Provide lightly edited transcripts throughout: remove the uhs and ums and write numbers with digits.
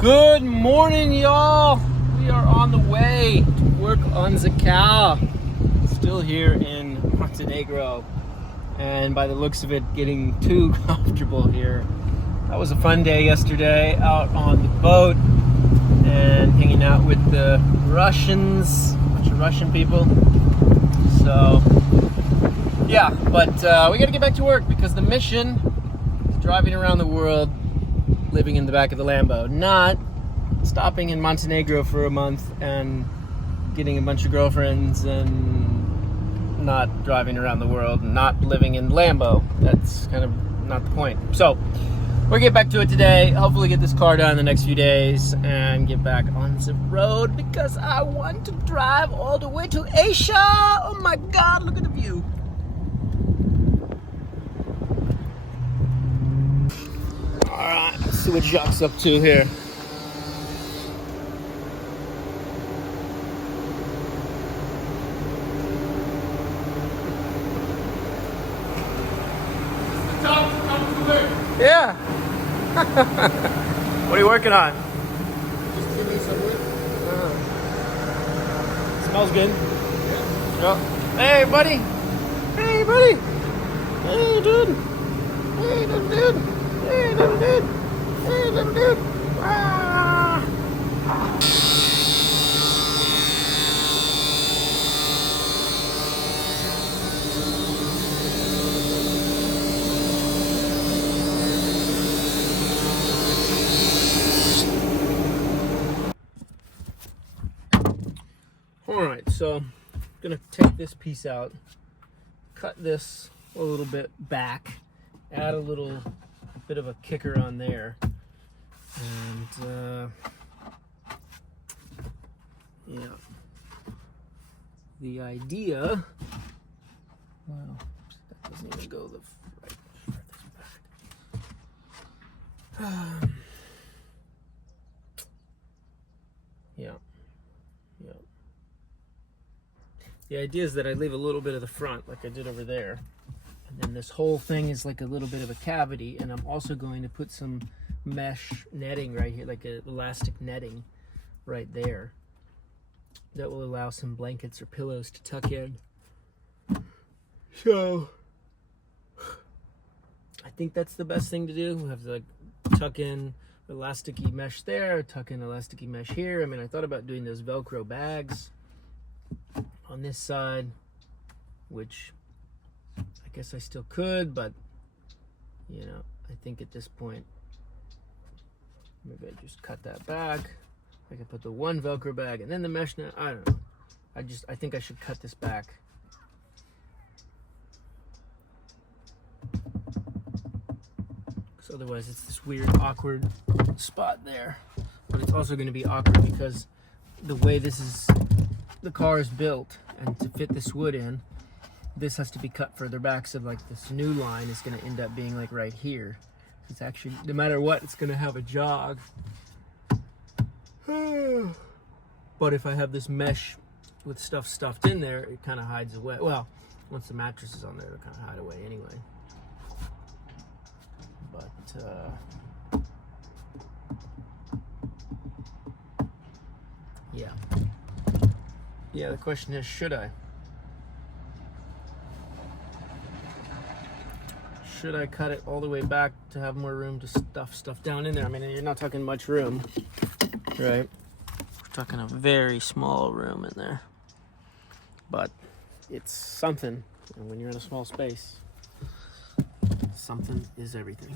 Good morning, y'all. We are on the way to work on the car. Still here in Montenegro, and by the looks of it, getting too comfortable here. That was a fun day yesterday out on the boat and hanging out with the Russians, a bunch of Russian people. So, yeah, but we got to get back to work because the mission is driving around the world living in the back of the Lambo, not stopping in Montenegro for a month and getting a bunch of girlfriends and not driving around the world, not living in Lambo. That's kind of not the point. So we'll get back to it today. Hopefully get this car done in the next few days and get back on the road because I want to drive all the way to Asia. Oh my God, look at the view. All right, let's see what Jacques up to here. Yeah. What are you working on? Just give me some wood. Smells good. Yeah. Oh. Hey, buddy. Hey, buddy. Hey, dude. Hey, little dude. Hey, little dude. Hey, little dude. Ah. All right, so I'm gonna take this piece out, cut this a little bit back, add a little bit of a kicker on there, and yeah, the idea, well, that doesn't even go the right back. Yeah. The idea is that I leave a little bit of the front like I did over there. And then this whole thing is like a little bit of a cavity, and I'm also going to put some mesh netting right here, like an elastic netting right there. That will allow some blankets or pillows to tuck in. So, I think that's the best thing to do. We have to like tuck in elasticy mesh there, tuck in elasticy mesh here. I mean, I thought about doing those Velcro bags on this side, which I guess I still could, but you know, I think at this point maybe I just cut that back. I can put the one Velcro bag and then the mesh net. I don't know. I think I should cut this back. Because otherwise it's this weird awkward spot there. But it's also going to be awkward because the way the car is built, and to fit this wood in, this has to be cut further back, so like this new line is going to end up being like right here. It's actually, no matter what, it's going to have a jog. But if I have this mesh with stuff stuffed in there, it kind of hides away. Well, once the mattress is on there, it'll kind of hide away anyway. But yeah, the question is, should I? Should I cut it all the way back to have more room to stuff stuff down in there? I mean, you're not talking much room, right? We're talking a very small room in there. But it's something, and when you're in a small space, something is everything.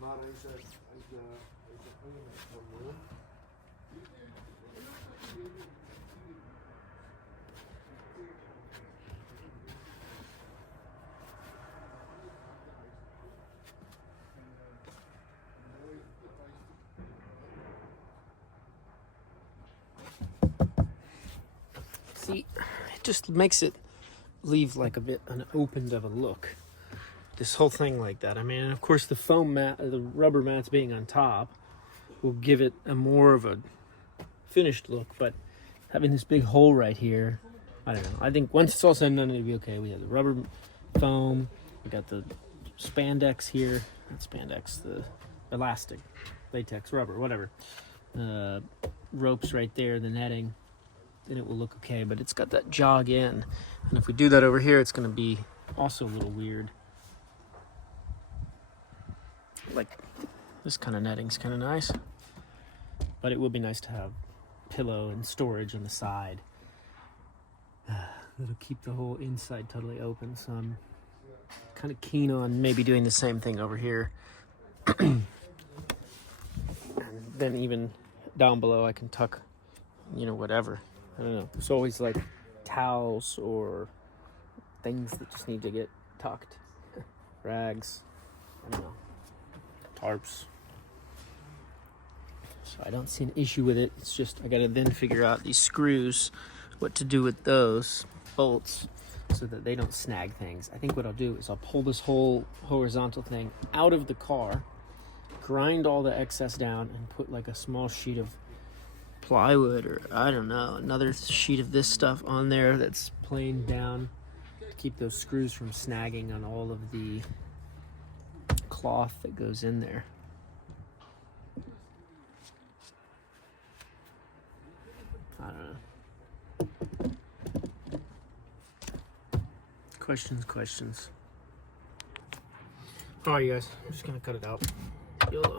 Maar hij is verloren. See, it just makes it leave like a bit unopened of a look. This whole thing like that. I mean, and of course the foam mat, the rubber mats being on top will give it a more of a finished look, but having this big hole right here, I don't know. I think once it's all said and done, it'll be okay. We have the rubber foam, we got the spandex here, not spandex, the elastic, latex, rubber, whatever. Ropes right there, the netting, then it will look okay, but it's got that jog in. And if we do that over here, it's gonna be also a little weird. Like this kind of netting's kind of nice, but it will be nice to have pillow and storage on the side. That'll keep the whole inside totally open, so I'm kind of keen on maybe doing the same thing over here. And then even down below I can tuck, you know, whatever. I don't know. There's always like towels or things that just need to get tucked. Rags, I don't know, tarps. So I don't see an issue with it. It's just I gotta then figure out these screws, what to do with those bolts so that they don't snag things. I think what I'll do is I'll pull this whole horizontal thing out of the car, grind all the excess down, and put like a small sheet of plywood or I don't know, another sheet of this stuff on there that's planed down to keep those screws from snagging on all of the cloth that goes in there. I don't know. Questions. All right, you guys, I'm just gonna cut it out. YOLO.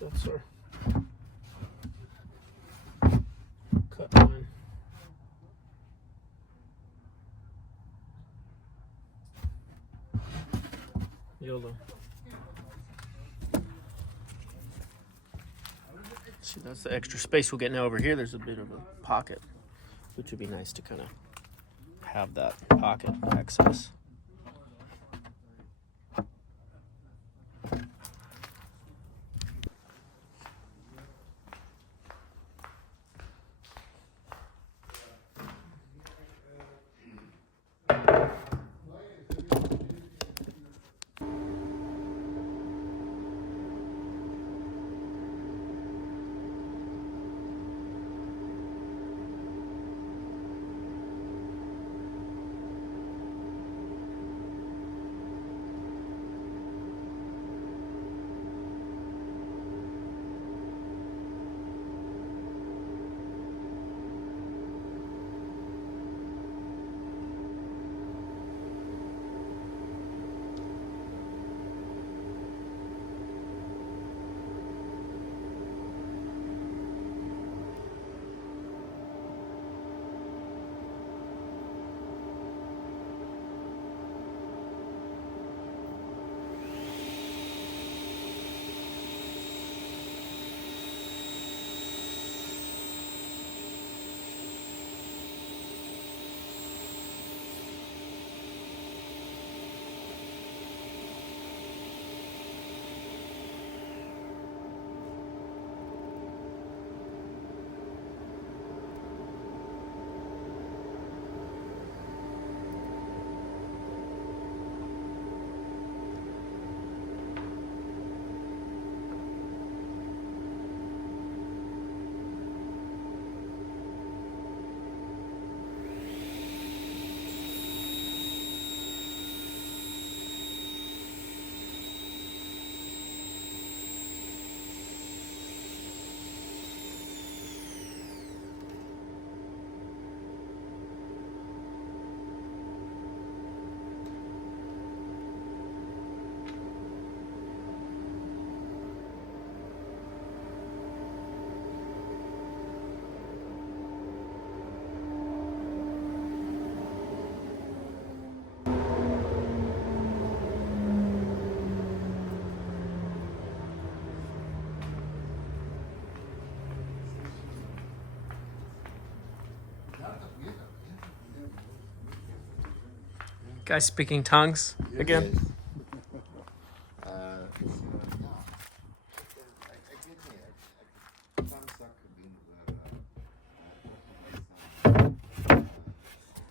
That's our cut line. YOLO. See, that's the extra space we'll get now. Over here there's a bit of a pocket, which would be nice to kind of have that pocket access. Guy speaking tongues again. Yes.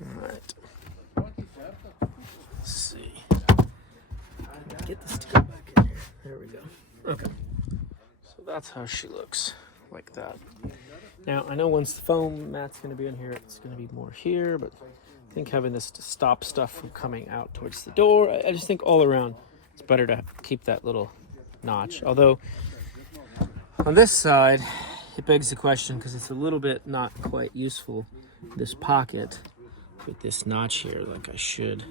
Alright. Let's see. Get this to go back in here. There we go. Okay. So that's how she looks. Like that. Now, I know once the foam mat's going to be in here, it's going to be more here, but I think having this to stop stuff from coming out towards the door, I just think all around it's better to keep that little notch. Although, on this side, it begs the question, because it's a little bit not quite useful, this pocket with this notch here. Like, I should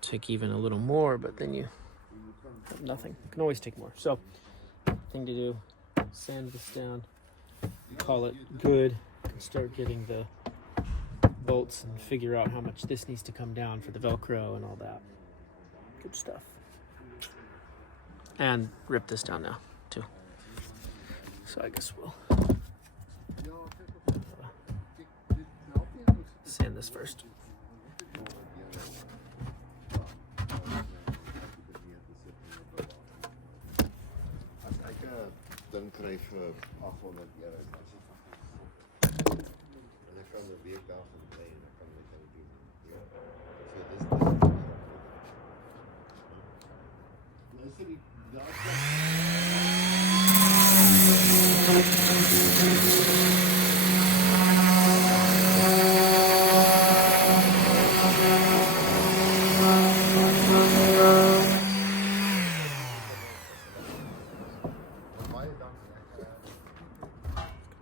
take even a little more, but then you have nothing. You can always take more. So, thing to do, sand this down, call it good, and start getting the bolts and figure out how much this needs to come down for the Velcro and all that. Good stuff. And rip this down now, too. So I guess we'll sand this first. Dan kry vir 800 euro. En ek kan 'n week daarvan bly en ek kan dit dan doen. Ja. So dis nou sê die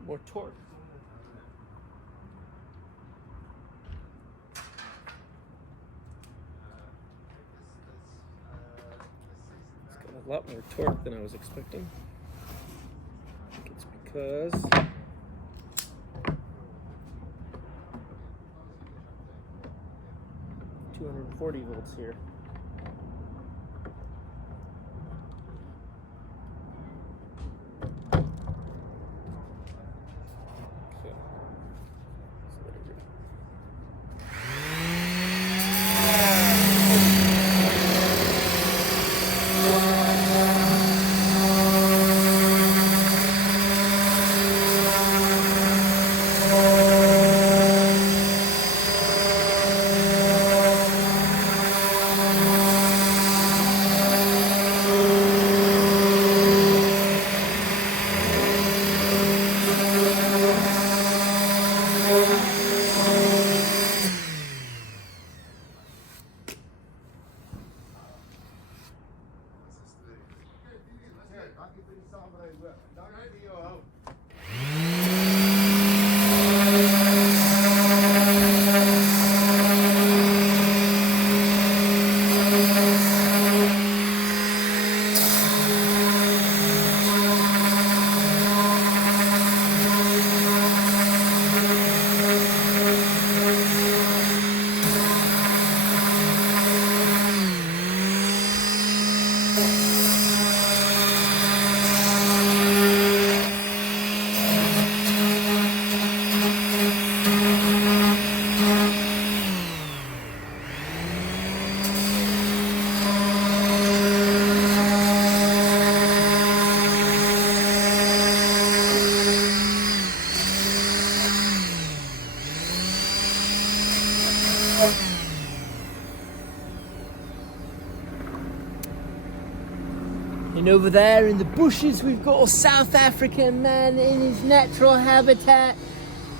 more torque. It's got a lot more torque than I was expecting. I think it's because 240 volts here. And over there in the bushes, we've got a South African man in his natural habitat,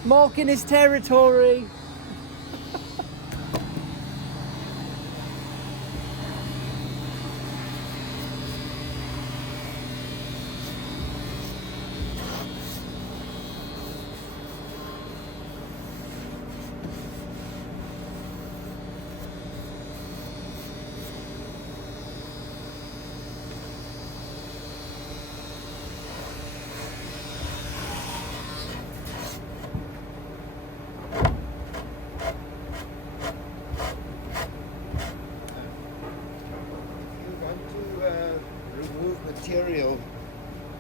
marking his territory. Material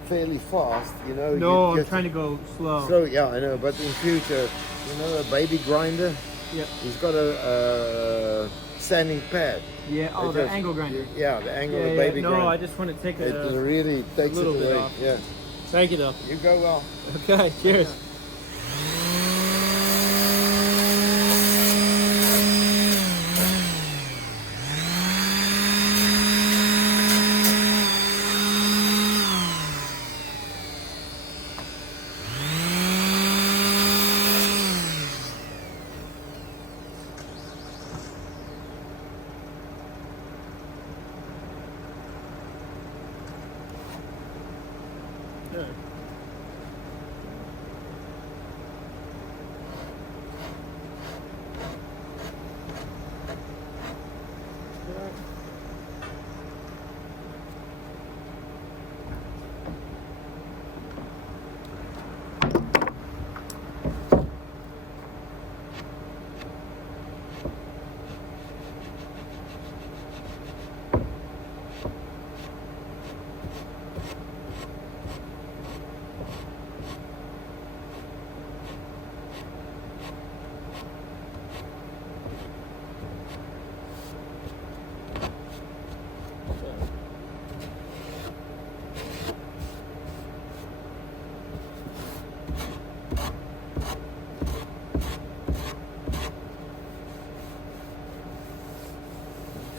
fairly fast, you know. No, I'm trying to go slow. So yeah, I know, but in future, you know, a baby grinder, Yep. He's got a sanding pad. Yeah. Oh, It the just- angle grinder. Yeah, the angle Yeah, of the yeah. baby No, grinder. I just want to take It a really takes it little bit away. off. Yeah. Thank you, though. You go well. Okay. Cheers. Yeah.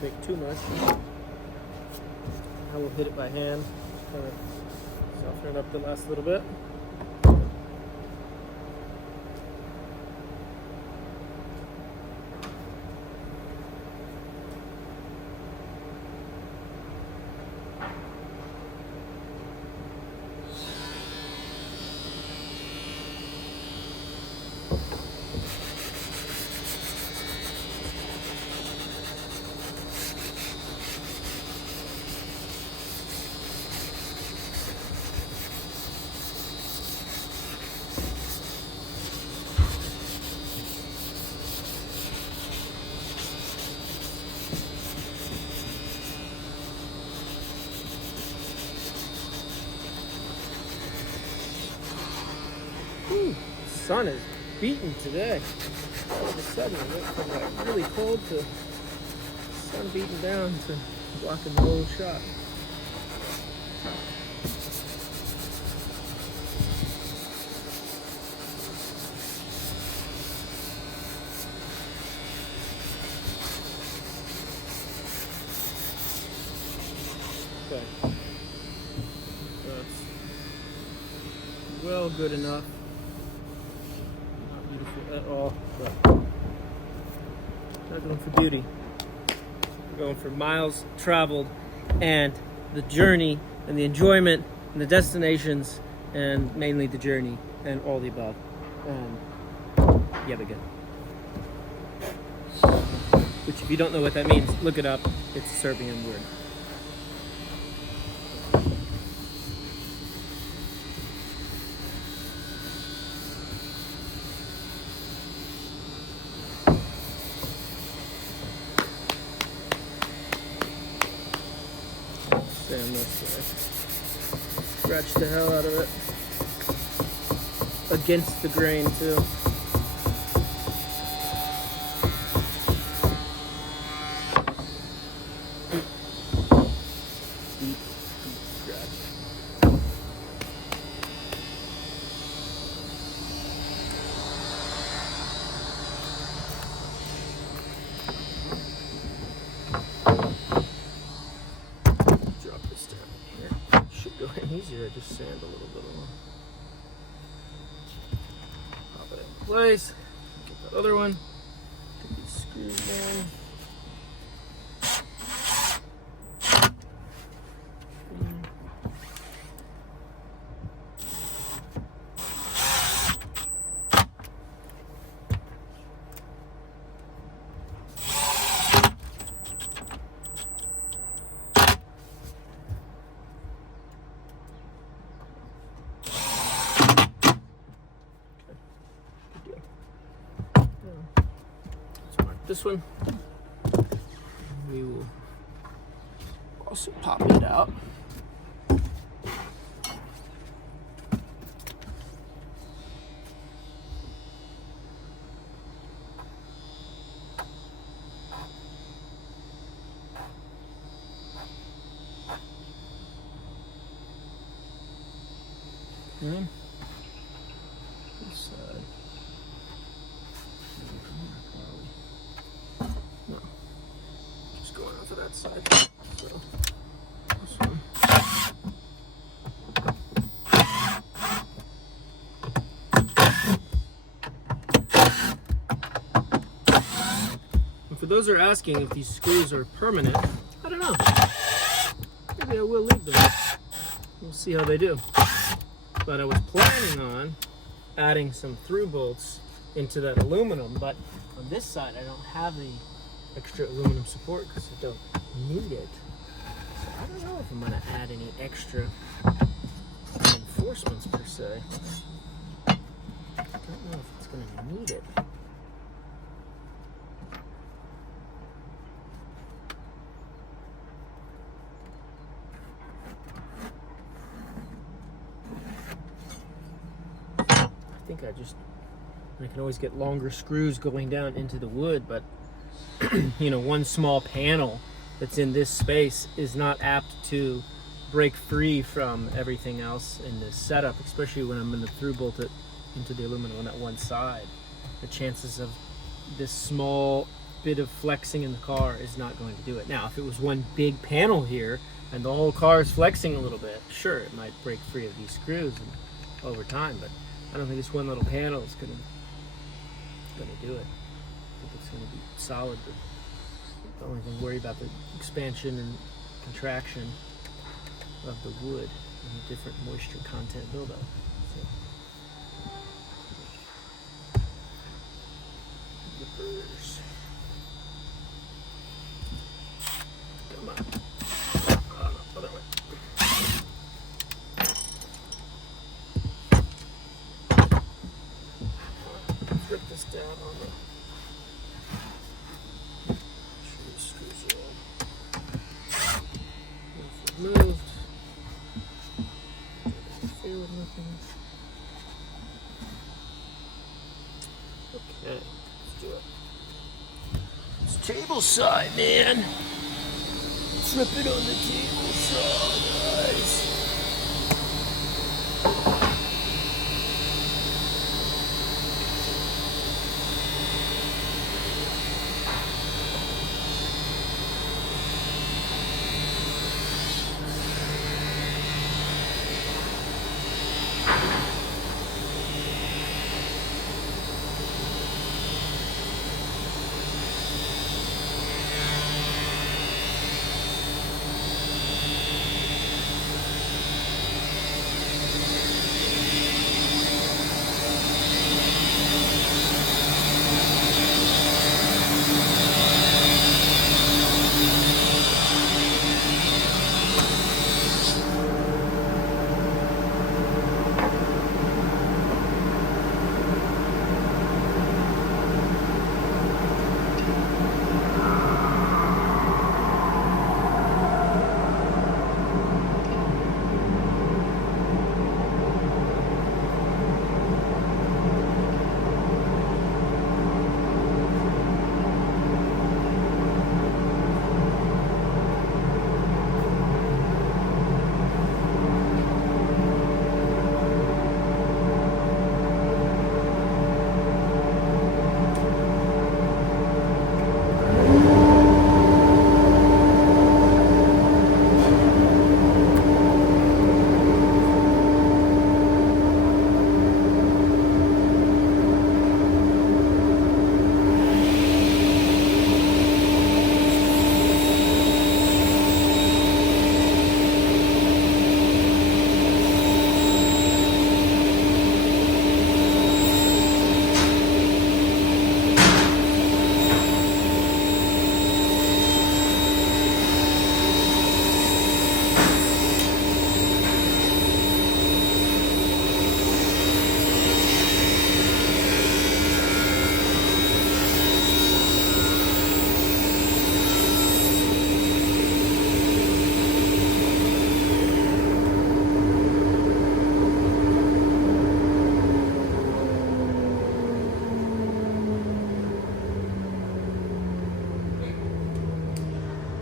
Take too much. I will hit it by hand. Kind of soften it up the last little bit. Whew, sun is beating today. All of a sudden, it went from like really cold to sun beating down to blocking the whole shot. Okay. That's well good enough. Not beautiful at all, but not going for beauty. We're going for miles traveled and the journey and the enjoyment and the destinations and mainly the journey and all the above. And yeah, but good. Which, if you don't know what that means, look it up. It's a Serbian word. Sand this way. Scratch the hell out of it. Against the grain, too. Deep scratch. Drop this down here. Should go in easier. I just sand a little bit more. Pop it in place. Get that other one. Get these screws down. Let's mark this one. We will also pop it out. Good. This side. No. Just going off of that side. So, this one. And for those who are asking if these screws are permanent, I don't know. Maybe I will leave them. We'll see how they do. But I was planning on adding some through bolts into that aluminum, but on this side I don't have the extra aluminum support because I don't need it. So I don't know if I'm going to add any extra reinforcements per se. I don't know if it's going to need it. I can always get longer screws going down into the wood, but you know, one small panel that's in this space is not apt to break free from everything else in this setup, especially when I'm going to through bolt it into the aluminum on that one side. The chances of this small bit of flexing in the car is not going to do it. Now, if it was one big panel here and the whole car is flexing a little bit, sure, it might break free of these screws over time, but I don't think this one little panel is going to do it. I think it's going to be solid, but the only thing to worry about the expansion and contraction of the wood and the different moisture content buildup. So. Zippers. Come on. Oh, no, other way. Rip this down on the screws are all moved. Interfere with nothing. Okay, let's do it. It's table side, man. Let's rip it on the table side, guys.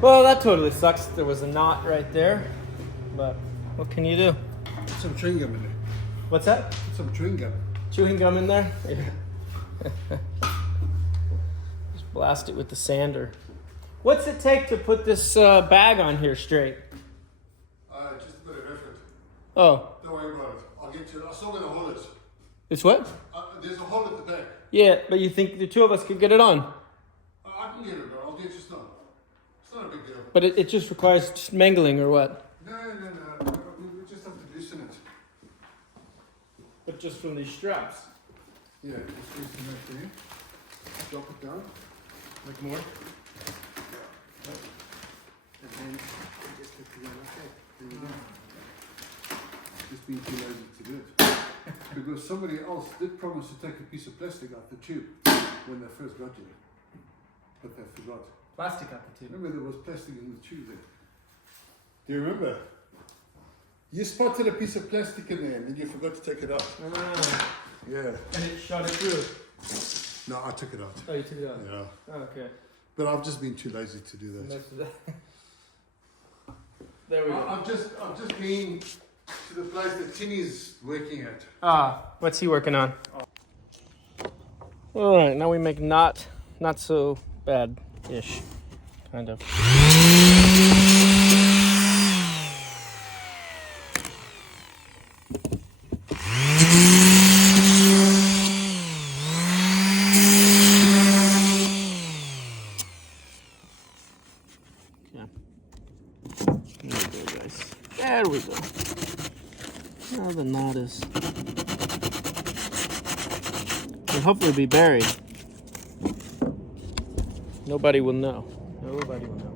Well, that totally sucks. There was a knot right there, but what can you do? Put some chewing gum in there. What's that? Put some chewing gum. Chewing gum in there? Just blast it with the sander. What's it take to put this bag on here straight? Just a bit of effort. Oh. Don't worry about it. I'll get you. I'm still going to hold it. It's what? There's a hole at the back. Yeah, but you think the two of us could get it on? I can get it, bro. I'll get you some. It's not a big deal. But it just requires just mangling or what? No. We just have to loosen it. But just from these straps? Yeah, just loosen that there. Drop it down. Like more? And then you just get together. Okay, there you go. Just being too lazy to do it. Because somebody else did promise to take a piece of plastic out the tube when they first got you. But they forgot. Plastic out the tube. Remember there was plastic in the tube there. Do you remember? You spotted a piece of plastic in there and then you forgot to take it out. Ah. Yeah. And it shot it through? No, I took it out. Oh, you took it out? Yeah. Oh, okay. But I've just been too lazy to do that. There we go. I've just been to the place that Tinny's working at. Ah, what's he working on? All right, now we make not so bad-ish, kind of. There we go. Now the knot is. Will hopefully be buried. Nobody will know. Nobody will know.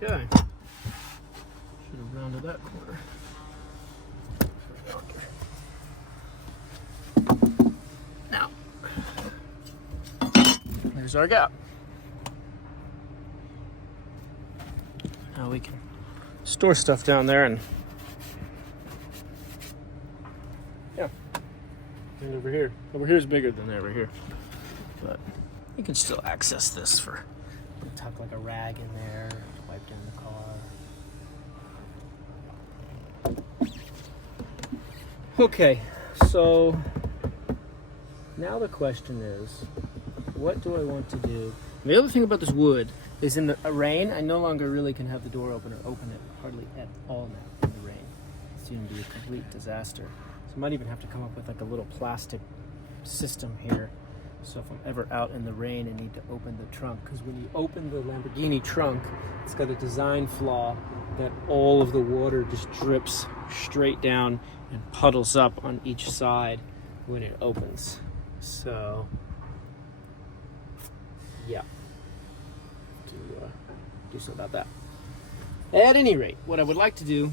Okay. Should have rounded that corner. Now, there's our gap. Now we can store stuff down there and yeah. And over here is bigger than over here, but you can still access this for tuck like a rag in there. Wipe down the car. Okay, so now the question is, what do I want to do? The other thing about this wood is in the rain, I no longer really can have the door open or open it hardly at all now in the rain. It's going to be a complete disaster. So I might even have to come up with like a little plastic system here. So if I'm ever out in the rain and need to open the trunk, because when you open the Lamborghini trunk, it's got a design flaw that all of the water just drips straight down and puddles up on each side when it opens. So, yeah, do something about that. At any rate, what I would like to do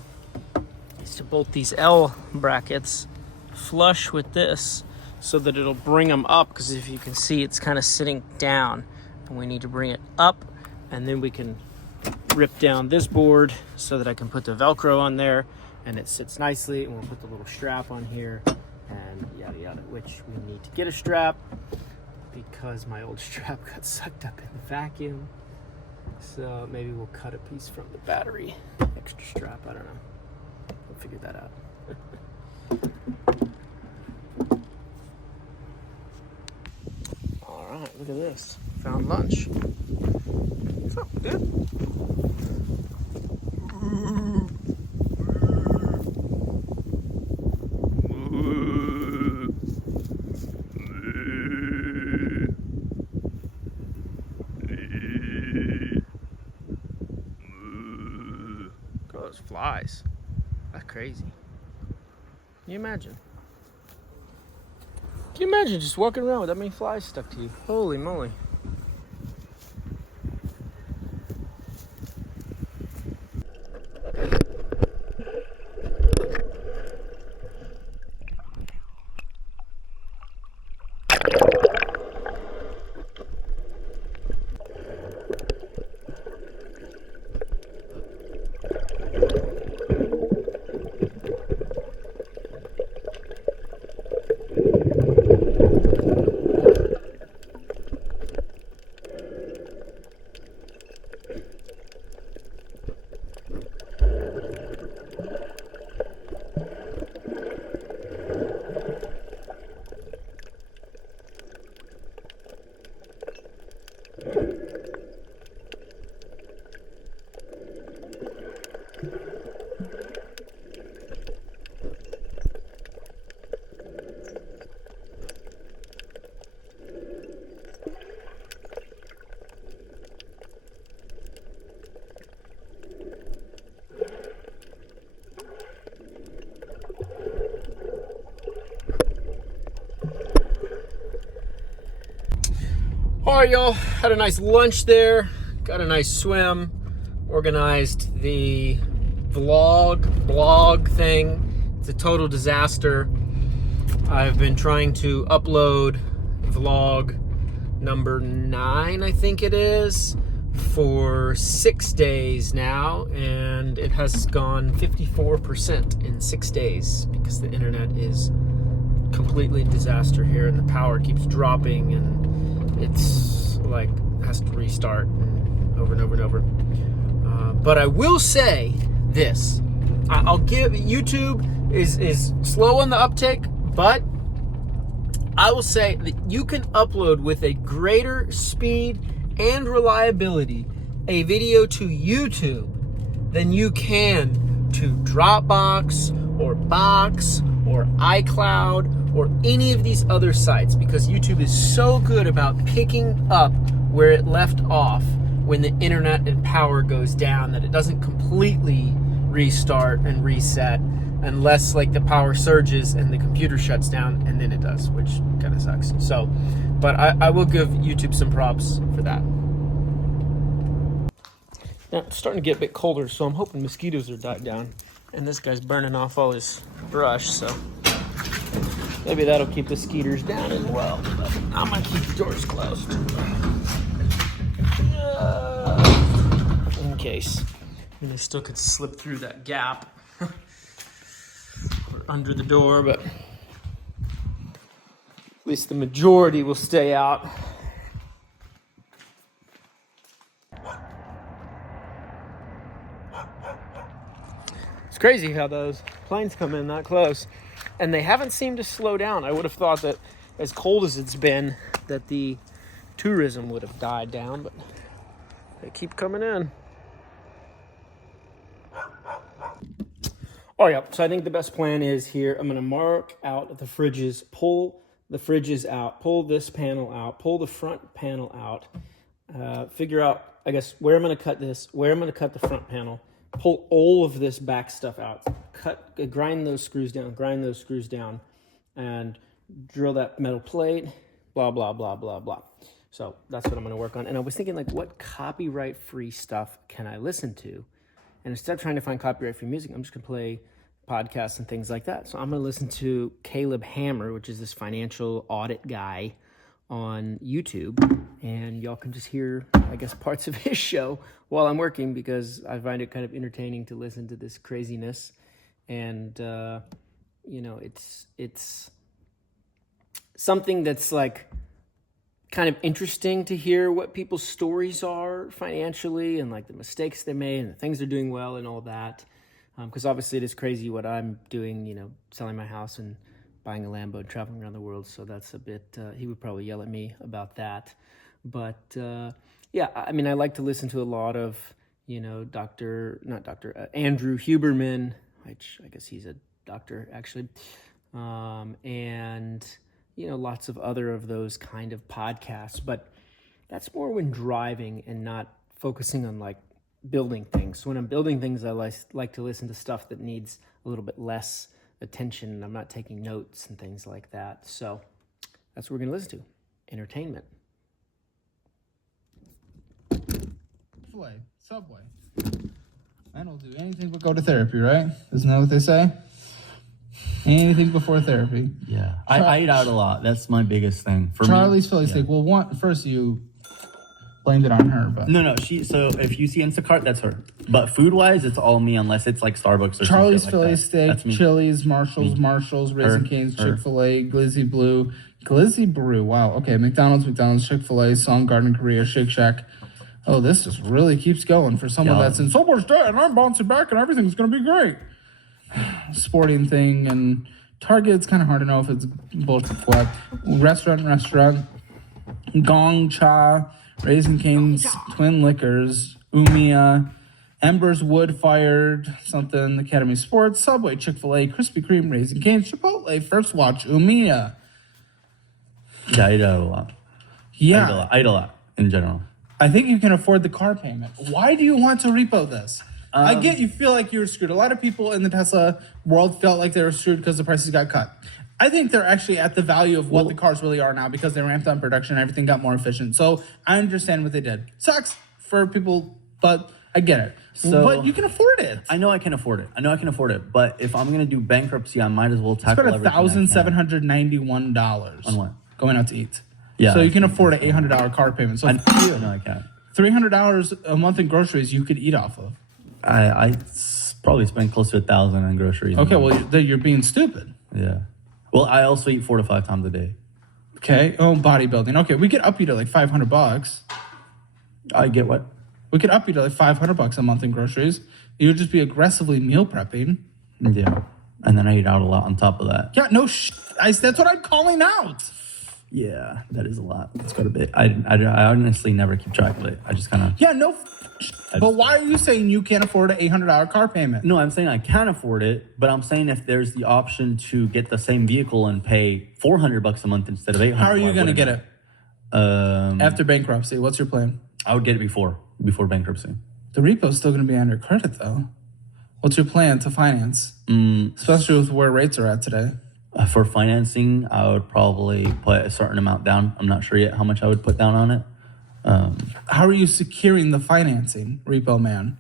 is to bolt these L brackets flush with this, so that it'll bring them up, because if you can see, it's kind of sitting down and we need to bring it up, and then we can rip down this board so that I can put the Velcro on there and it sits nicely, and we'll put the little strap on here and yada yada, which we need to get a strap because my old strap got sucked up in the vacuum. So maybe we'll cut a piece from the battery extra strap. I don't know, we'll figure that out. Alright, look at this. Found lunch. What's up, dude? those flies. That's crazy. Can you imagine? Can you imagine just walking around with that many flies stuck to you? Holy moly. All right, y'all, had a nice lunch there, got a nice swim, organized the blog thing. It's a total disaster. I've been trying to upload vlog number 9, I think it is, for 6 days now, and it has gone 54% in 6 days because the internet is completely a disaster here and the power keeps dropping and it's like has to restart over and over and over. But I will say this: I'll give YouTube is slow on the uptake, but I will say that you can upload with a greater speed and reliability a video to YouTube than you can to Dropbox or Box or iCloud or any of these other sites, because YouTube is so good about picking up where it left off when the internet and power goes down that it doesn't completely restart and reset unless like the power surges and the computer shuts down, and then it does, which kind of sucks. So, but I will give YouTube some props for that. Now, it's starting to get a bit colder, so I'm hoping mosquitoes are died down. And this guy's burning off all his brush, so maybe that'll keep the skeeters down as well. But I'm gonna keep the doors closed. In case. I mean, I still could slip through that gap under the door, but at least the majority will stay out. It's crazy how those planes come in that close, and they haven't seemed to slow down. I would have thought that as cold as it's been, that the tourism would have died down, but they keep coming in. Oh yeah, so I think the best plan is here, I'm gonna mark out the fridges, pull the fridges out, pull this panel out, pull the front panel out, figure out, I guess, where I'm gonna cut this, where I'm gonna cut the front panel, pull all of this back stuff out, grind those screws down, and drill that metal plate, blah, blah, blah, blah, blah. So that's what I'm gonna work on. And I was thinking, like, what copyright-free stuff can I listen to? And instead of trying to find copyright-free music, I'm just gonna play podcasts and things like that. So I'm gonna listen to Caleb Hammer, which is this financial audit guy on YouTube, and y'all can just hear, I guess, parts of his show while I'm working, because I find it kind of entertaining to listen to this craziness. And you know, it's something that's like kind of interesting to hear what people's stories are financially, and like the mistakes they made and the things they're doing well and all that. Because obviously it is crazy what I'm doing, you know, selling my house and buying a Lambo and traveling around the world. So that's a bit, he would probably yell at me about that. But yeah, I mean, I like to listen to a lot of, you know, Andrew Huberman, which I guess he's a doctor actually. And, you know, lots of other of those kind of podcasts. But that's more when driving and not focusing on like building things. When I'm building things, I like to listen to stuff that needs a little bit less attention. I'm not taking notes and things like that. So that's what we're going to listen to. Entertainment. Subway. I don't do anything but go to therapy, right? Isn't that what they say? Anything before therapy. Yeah. I eat out a lot. That's my biggest thing. For Charlie's me, Philly steak. Well, first you blamed it on her, but No, so if you see Instacart, that's her. But food-wise, it's all me unless it's like Starbucks or Charlie's some shit Philly like that. steak, That's me. Chili's, Marshalls, Raising Cane's, Her. Chick-fil-A, Glizzy Brew. Wow. Okay. McDonald's, Chick-fil-A, Soundgarden, Korea, Shake Shack. Oh, this just really keeps going for someone that's in so much debt and I'm bouncing back and everything's going to be great. Sporting thing and Target, it's kind of hard to know if it's bullshit. What? Restaurant. Gong Cha, Raising Cane's, Twin Liquors, Umiya, Embers Wood Fired, something, Academy Sports, Subway, Chick-fil-A, Krispy Kreme, Raising Cane's, Chipotle, First Watch, Umiya. Yeah, I eat out a lot. Yeah. I eat a lot in general. I think you can afford the car payment. Why do you want to repo this? I get you feel like you were screwed. A lot of people in the Tesla world felt like they were screwed because the prices got cut. I think they're actually at the value of what the cars really are now because they ramped up production and everything got more efficient. So I understand what they did. Sucks for people, but I get it. But you can afford it. I know I can afford it. But if I'm going to do bankruptcy, I might as well tackle Spend $1,791 on what? Going out to eat. Yeah. So you can afford an $800 car payment. So No, I can't. $300 a month in groceries you could eat off of. I probably spend close to $1,000 on groceries. Okay, well, you're being stupid. Yeah. Well, I also eat 4 to 5 times a day. Okay. Oh, bodybuilding. Okay, we could up you to like $500. I get what? We could up you to like $500 a month in groceries. You would just be aggressively meal prepping. Yeah. And then I eat out a lot on top of that. Yeah, no that's what I'm calling out. Yeah, that is a lot. It's quite a bit. I honestly never keep track of it. I just kind of... Yeah, no But why are you saying you can't afford an $800 car payment? No, I'm saying I can afford it, but I'm saying if there's the option to get the same vehicle and pay $400 a month instead of $800. How are you going to get it? After bankruptcy, what's your plan? I would get it before bankruptcy. The repo's still going to be under credit, though. What's your plan to finance? Especially with where rates are at today. For financing, I would probably put a certain amount down. I'm not sure yet how much I would put down on it. How are you securing the financing, Repo Man?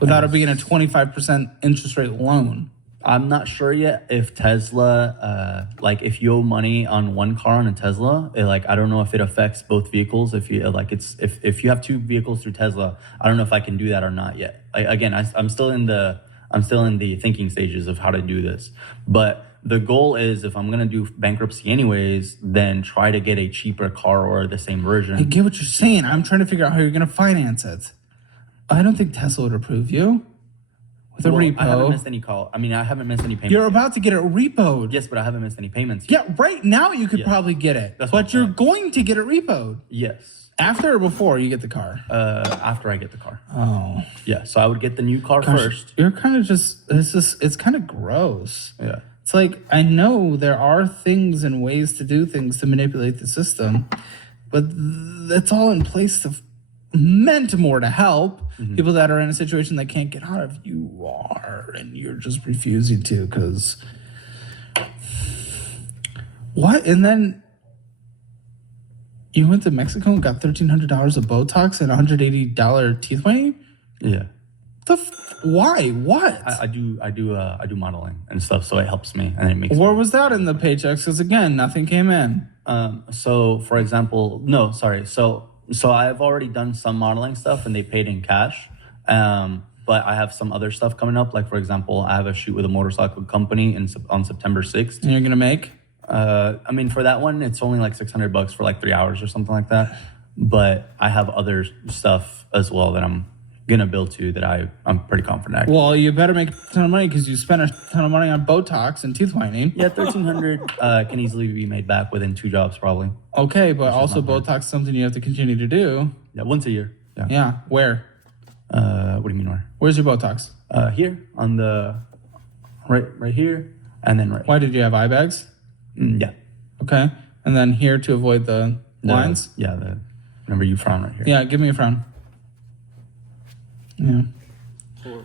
Without it being a 25% interest rate loan. I'm not sure yet if Tesla, if you owe money on one car on a Tesla, I don't know if it affects both vehicles. If you if you have 2 vehicles through Tesla, I don't know if I can do that or not yet. I'm still in the thinking stages of how to do this. But the goal is, if I'm going to do bankruptcy anyways, then try to get a cheaper car or the same version. I get what you're saying. I'm trying to figure out how you're going to finance it. I don't think Tesla would approve you with a repo. I haven't missed any call. I haven't missed any payments. You're about to get it repoed. Yes, but I haven't missed any payments yet. Yeah, right now you could probably get it. But you're going to get it repoed. Yes. After or before you get the car? After I get the car. Oh. Yeah, so I would get the new car first. You're kind of it's kind of gross. Yeah. It's like, I know there are things and ways to do things to manipulate the system, but that's all in place meant more to help people that are in a situation they can't get out of. You are, and you're just refusing to because... What? And then you went to Mexico and got $1,300 of Botox and $180 teeth whitening? Yeah. Why? What? I do modeling and stuff, so it helps me and it makes. Where was that in the paychecks? Because again, nothing came in. So for example, no, sorry. So I've already done some modeling stuff and they paid in cash. But I have some other stuff coming up. Like for example, I have a shoot with a motorcycle company on September 6th. And you're gonna make? For that one, it's only like $600 for like 3 hours or something like that. But I have other stuff as well that I'm gonna build to that I'm pretty confident. Well, you better make a ton of money because you spent a ton of money on Botox and teeth whitening. Yeah, $1,300 can easily be made back within 2 jobs probably. Okay, but also Botox is something you have to continue to do. Yeah, once a year. Yeah. Where? What do you mean where? Where's your Botox? Here on the right here, and then right. Why did you have eye bags? Yeah. Okay, and then here to avoid the lines. Remember you frown right here. Yeah, give me a frown. Yeah. Or-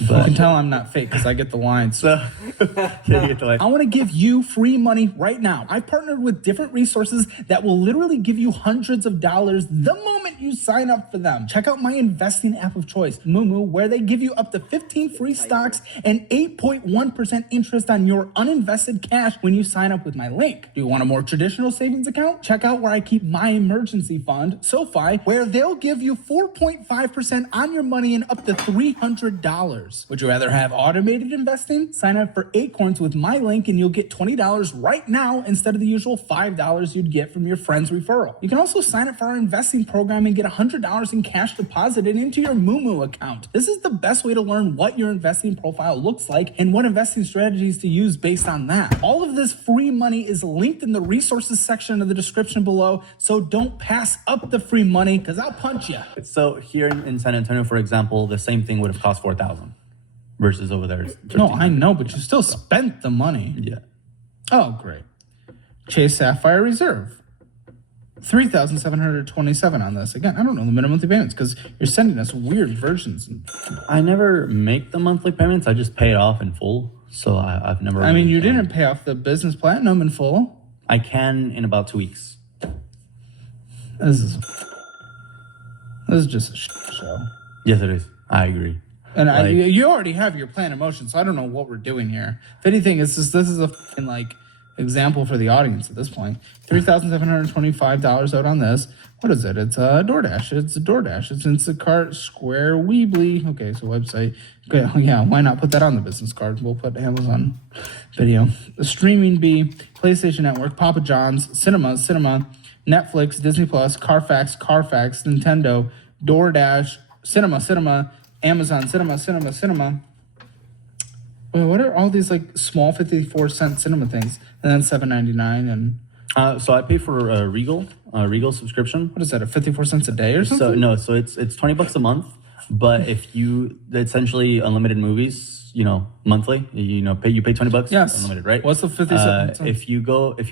You can tell I'm not fake because I get the lines. So, yeah, you get to like, I want to give you free money right now. I partnered with different resources that will literally give you hundreds of dollars the moment you sign up for them. Check out my investing app of choice, Moomoo, where they give you up to 15 free stocks and 8.1% interest on your uninvested cash when you sign up with my link. Do you want a more traditional savings account? Check out where I keep my emergency fund, SoFi, where they'll give you 4.5% on your money and up to $300. Would you rather have automated investing? Sign up for Acorns with my link and you'll get $20 right now instead of the usual $5 you'd get from your friend's referral. You can also sign up for our investing program and get $100 in cash deposited into your Moomoo account. This is the best way to learn what your investing profile looks like and what investing strategies to use based on that. All of this free money is linked in the resources section of the description below, so don't pass up the free money because I'll punch you. so here in San Antonio, for example, the same thing would have cost $4,000 versus over there. No, I know, but you still spent the money. Yeah. Oh, great. Chase Sapphire Reserve. 3,727 on this. Again, I don't know the minimum monthly payments because you're sending us weird versions. I never make the monthly payments. I just pay it off in full. So I've never. I mean, really you done- didn't pay off the business platinum in full. I can in about 2 weeks. This is just a show. Yes, it is. I agree. And Like- you already have your plan in motion, so I don't know what we're doing here. If anything, this is a fucking, like, example for the audience at this point. $3,725 out on this. What is it? It's DoorDash. It's a DoorDash. It's Instacart, Square, Weebly. Okay, so website. Okay, yeah, why not put that on the business card? We'll put Amazon Video. The Streaming Bee, PlayStation Network, Papa John's, Cinema, Netflix, Disney Plus, Carfax, Nintendo, DoorDash, Cinema, Amazon, Cinema. Wait, what are all these like small 54-cent cinema things? And then $7.99 and So I pay for a Regal subscription. what is that? 54 cents a day or something? So no, so it's $20 a month. But if you essentially unlimited movies, monthly, you pay $20. Yes. Unlimited, right? What's the 50 cents? If you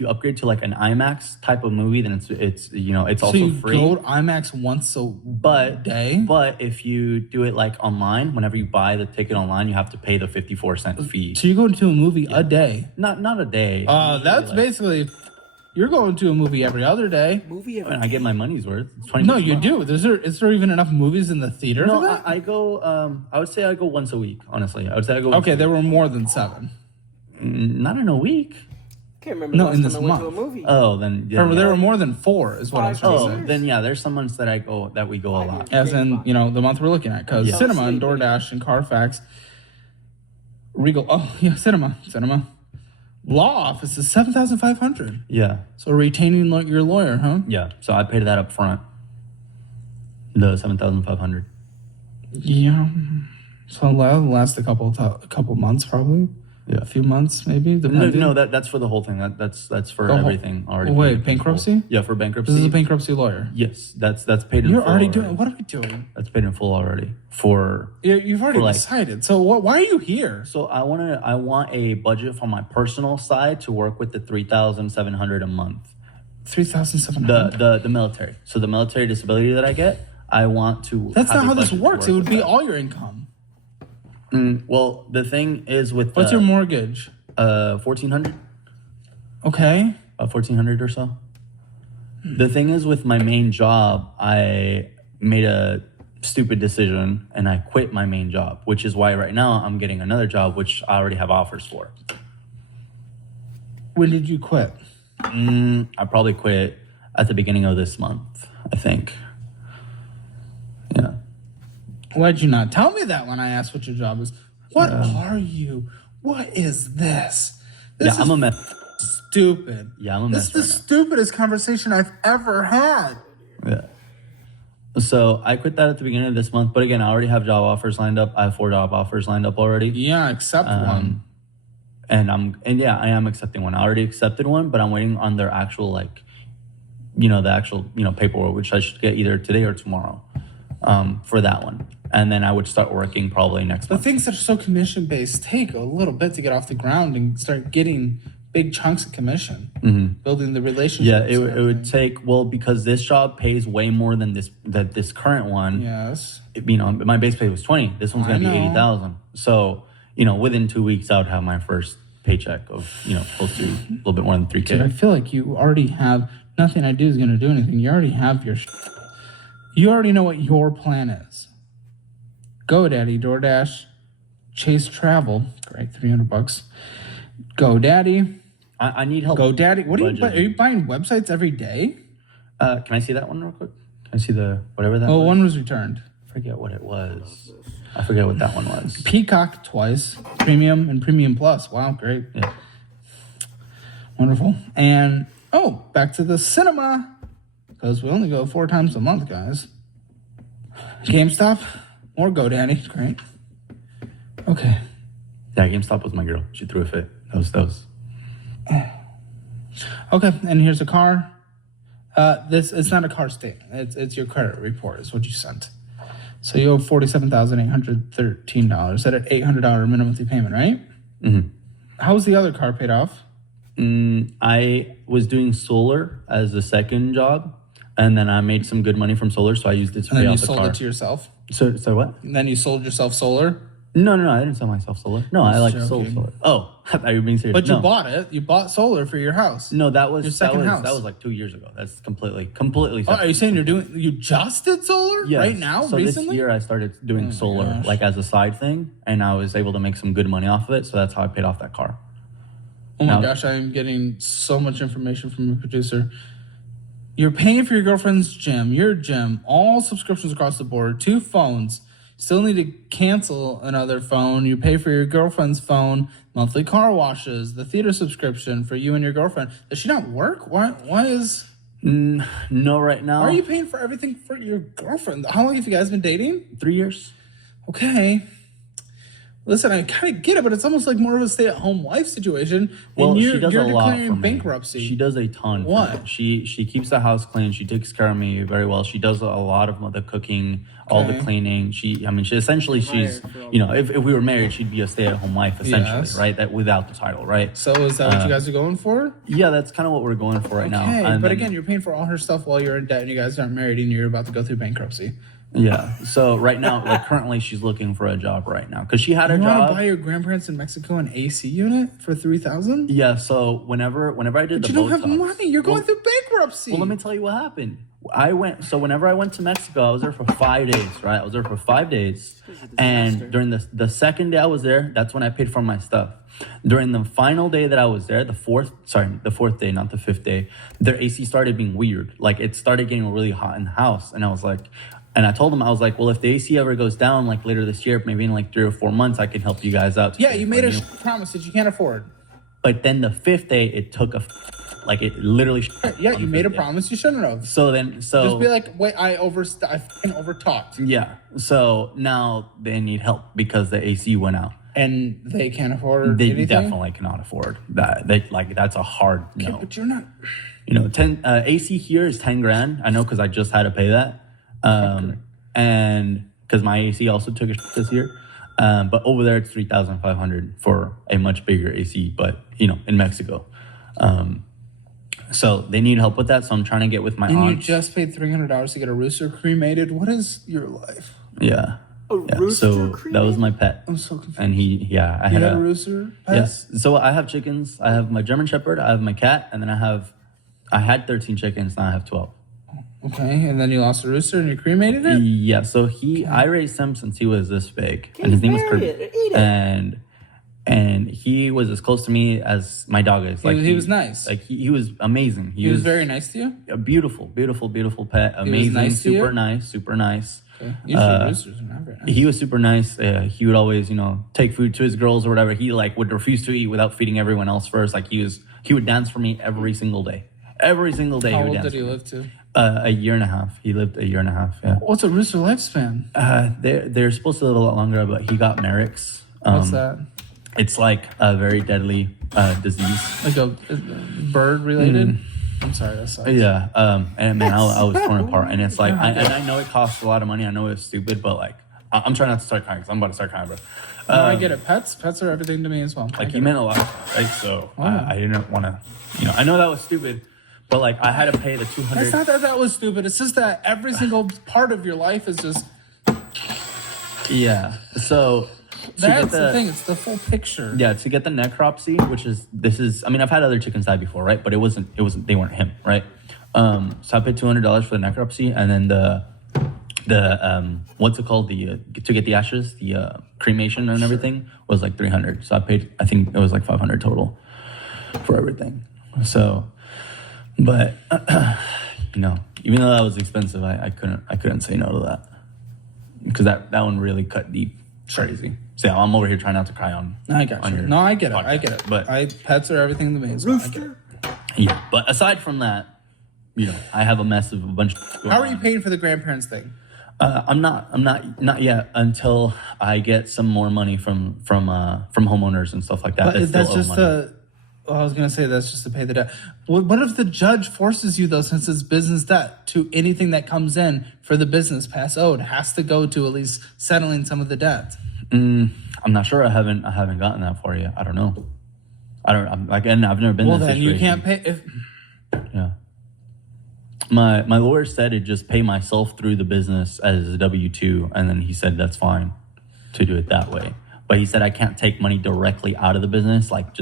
upgrade to like an IMAX type of movie, then it's So also you free. go to IMAX once a day? But if you do it like online, whenever you buy the ticket online, you have to pay the 54-cent fee. So you go to a movie a day? Not a day. That's basically you're going to a movie every other day. Movie I mean, I get my money's worth. It's 20 No, bucks a you month. do. Is there even enough movies in the theater? No, for that? I go. I would say I go once a week. Honestly, I would say I go. Once Okay, a there week. were more than 7. Not in a week. Can't remember No, the last in time this I went to a month. movie. Oh, then yeah. Or there were more than 4, is what I was trying to Oh, say. then yeah. There's some months that we go a lot. As in, the month we're looking at, because Yeah. Cinema and DoorDash and Carfax, Regal. Oh yeah, Cinema. Law office is $7,500. Yeah, So retaining your lawyer, huh? yeah. So I paid that up front. The $7,500. Yeah. So that'll last a couple months, probably. Yeah. A few months, maybe. No, depending. that's for the whole thing. That's for The whole- everything already. Wait, paid in full. bankruptcy? Yeah, for bankruptcy. This is a bankruptcy lawyer. Yes, that's paid in You're full. already doing. What are we doing? That's paid in full already. For You've already like- decided. So why are you here? so I want a budget for my personal side to work with the 3,700 a month. 3,700. The military. So the military disability that I get, I want to. That's have not a how this budget to works. work It would with be that. all your income. Well, the thing is with What's your mortgage? 1,400. Okay. 1,400 or so. The thing is with my main job, I made a stupid decision and I quit my main job, which is why right now I'm getting another job, which I already have offers for. When did you quit? I probably quit at the beginning of this month, I think. Yeah. Why'd you not tell me that when I asked what your job is? What are you? What is this? This Yeah, I'm a mess. stupid. Yeah, I'm a This mess is the right stupidest conversation I've ever had. now. Yeah. So I quit that at the beginning of this month, but again, I already have job offers lined up. I have 4 job offers lined up already. Yeah, except one. And I am accepting one. I already accepted one, but I'm waiting on their actual paperwork, which I should get either today or tomorrow, for that one. And then I would start working probably next The month. things that are so commission based take a little bit to get off the ground and start getting big chunks of commission. Mm-hmm. Building the relationship. Yeah, it would take, well, because this job pays way more than this current one. Yes. My base pay was 20. This one's going to be 80,000. So, within 2 weeks, I would have my first paycheck of, close to a little bit more than 3K. Dude, I feel like you already have, nothing I do is going to do anything. You already have you already know what your plan is. GoDaddy, DoorDash, Chase Travel, great, $300. GoDaddy. I need help. GoDaddy. What are you buying websites every day? Can I see that one real quick? Can I see the whatever that? Oh, was? one was returned. I forget what it was. I forget what that one was. Peacock twice, Premium and Premium Plus. Wow, great. Yeah. Wonderful. And back to the cinema, because we only go 4 times a month, guys. GameStop or GoDaddy. Great. Okay. Yeah, GameStop was my girl. She threw a fit. Those. Okay, and here's a car. It's not a car statement. It's your credit report. Is what you sent. So you owe $47,813 at an $800 minimum monthly payment, right? Mm-hmm. How was the other car paid off? I was doing solar as a second job, and then I made some good money from solar, so I used it to pay off the car. And then you sold it to yourself? So what? And then you sold yourself solar? No, I didn't sell myself solar. No, I sold solar. Oh, I thought you were being serious. But you bought it. You bought solar for your house. No, that was your second house. That was like 2 years ago. That's completely. Oh, are you saying you just did solar right now, so recently? This year I started doing solar like as a side thing, and I was able to make some good money off of it. So that's how I paid off that car. Oh my gosh, I am getting so much information from your producer. You're paying for your girlfriend's gym, your gym, all subscriptions across the board, 2 phones. Still need to cancel another phone. You pay for your girlfriend's phone, monthly car washes, the theater subscription for you and your girlfriend. Does she not work? Why is... No, right now. Why are you paying for everything for your girlfriend? How long have you guys been dating? 3 years. Okay. Listen, I kind of get it, but it's almost like more of a stay-at-home wife situation. Well, and she does a lot for me. Bankruptcy. She does a ton. What? She keeps the house clean. She takes care of me very well. She does a lot of the cooking, all the cleaning. She's if we were married, she'd be a stay-at-home wife essentially, right? That without the title, right? So is that what you guys are going for? Yeah, that's kind of what we're going for right now. Okay, but again, you're paying for all her stuff while you're in debt, and you guys aren't married, and you're about to go through bankruptcy. Yeah. So right now, currently, she's looking for a job right now because she had a job. You want to buy your grandparents in Mexico an AC unit for $3,000? Yeah. So whenever I did but the you don't Botox, have money. You're going through bankruptcy. Well, let me tell you what happened. Whenever I went to Mexico, I was there for 5 days, right? I was there for 5 days. And during the second day I was there, that's when I paid for my stuff. During the final day that I was there, the fourth day, not the 5th day, their AC started being weird. Like it started getting really hot in the house. And I was like, and I told them, I was like, well, if the AC ever goes down, like later this year, maybe in like 3 or 4 months, I can help you guys out. Yeah, you made a promise that you can't afford. But then the 5th day, it took it literally. Yeah, you made a promise you shouldn't have. So just be like, wait, I fucking overtalked. Yeah. So now they need help because the AC went out. And they can't afford They anything? definitely cannot afford that. That's a hard no. But you're not. AC here is 10 grand. I know because I just had to pay that. And because my AC also took a this year. But over there it's 3,500 for a much bigger AC, but in Mexico. So they need help with that. So I'm trying to get with my aunt. And you just paid $300 to get a rooster cremated. What is your life? Yeah. Rooster so cremated? That was my pet. I'm so confused. And I had a rooster pet? Yes. So I have chickens. I have my German Shepherd. I have my cat, and then I had 13 chickens. Now I have 12. Okay, and then you lost a rooster and you cremated it? Yeah. So I raised him since he was this big, and his name was Kirby. And he was as close to me as my dog is. Like he was nice. Like he was amazing. He was very nice to you? A beautiful, beautiful, beautiful pet. Amazing, nice to super you? nice, super nice. Okay. Usually roosters are not very nice. He was super nice. He would always, take food to his girls or whatever. He would refuse to eat without feeding everyone else first. Like he would dance for me every single day. Every single day. How he would old dance did he live to? A year and a half. He lived a year and a half. Yeah. What's a rooster lifespan? They're supposed to live a lot longer, but he got Merrick's. What's that? It's like a very deadly disease. Like a bird related? I'm sorry, that sucks. Yeah. And man, I was torn apart. And it's like, I know it costs a lot of money. I know it's stupid, but like, I'm trying not to start crying because I'm about to start crying, bro. No, I get it. Pets are everything to me as well. Like, you meant a lot, right? So I didn't want to, I know that was stupid, but like I had to pay the 200. It's not that was stupid. It's just that every single part of your life is just. Yeah. So that's the thing. It's the full picture. Yeah. To get the necropsy, I mean, I've had other chickens die before, right? But they weren't him, right? So I paid $200 for the necropsy, and then the what's it called, to get the ashes, the cremation and everything was like $300. So I think it was like $500 total for everything. So, but even though that was expensive, I couldn't say no to that, because that one really cut deep. Crazy. So yeah, I'm over here trying not to cry on. I got you. No, I get it. I get it. But pets are everything to me. Rooster. Yeah, but aside from that, I have a mess of a bunch. How are you paying for the grandparents thing? I'm not yet, until I get some more money from homeowners and stuff like that. But that's just I was gonna say that's just to pay the debt. What if the judge forces you though, since it's business debt, to anything that comes in for the business pass owed has to go to at least settling some of the debt? I'm not sure. I haven't gotten that for you. I don't know. I've never been. Well, in then you can't pay. Yeah. My lawyer said to just pay myself through the business as a W-2, and then he said that's fine to do it that way. But he said I can't take money directly out of the business, like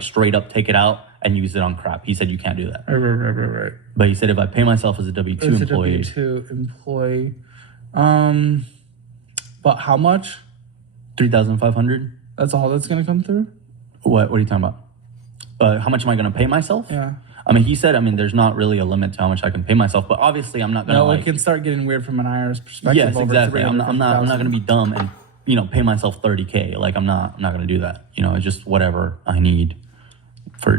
straight up take it out and use it on crap. He said you can't do that. Right. But he said if I pay myself as a W-2 employee. But how much? $3,500. That's all that's gonna come through? What are you talking about? How much am I gonna pay myself? Yeah. I mean, he said, there's not really a limit to how much I can pay myself, but obviously I'm not gonna. No, it can start getting weird from an IRS perspective. Yes, exactly. I'm not gonna be dumb and pay myself $30K. Like I'm not gonna do that. It's just whatever I need for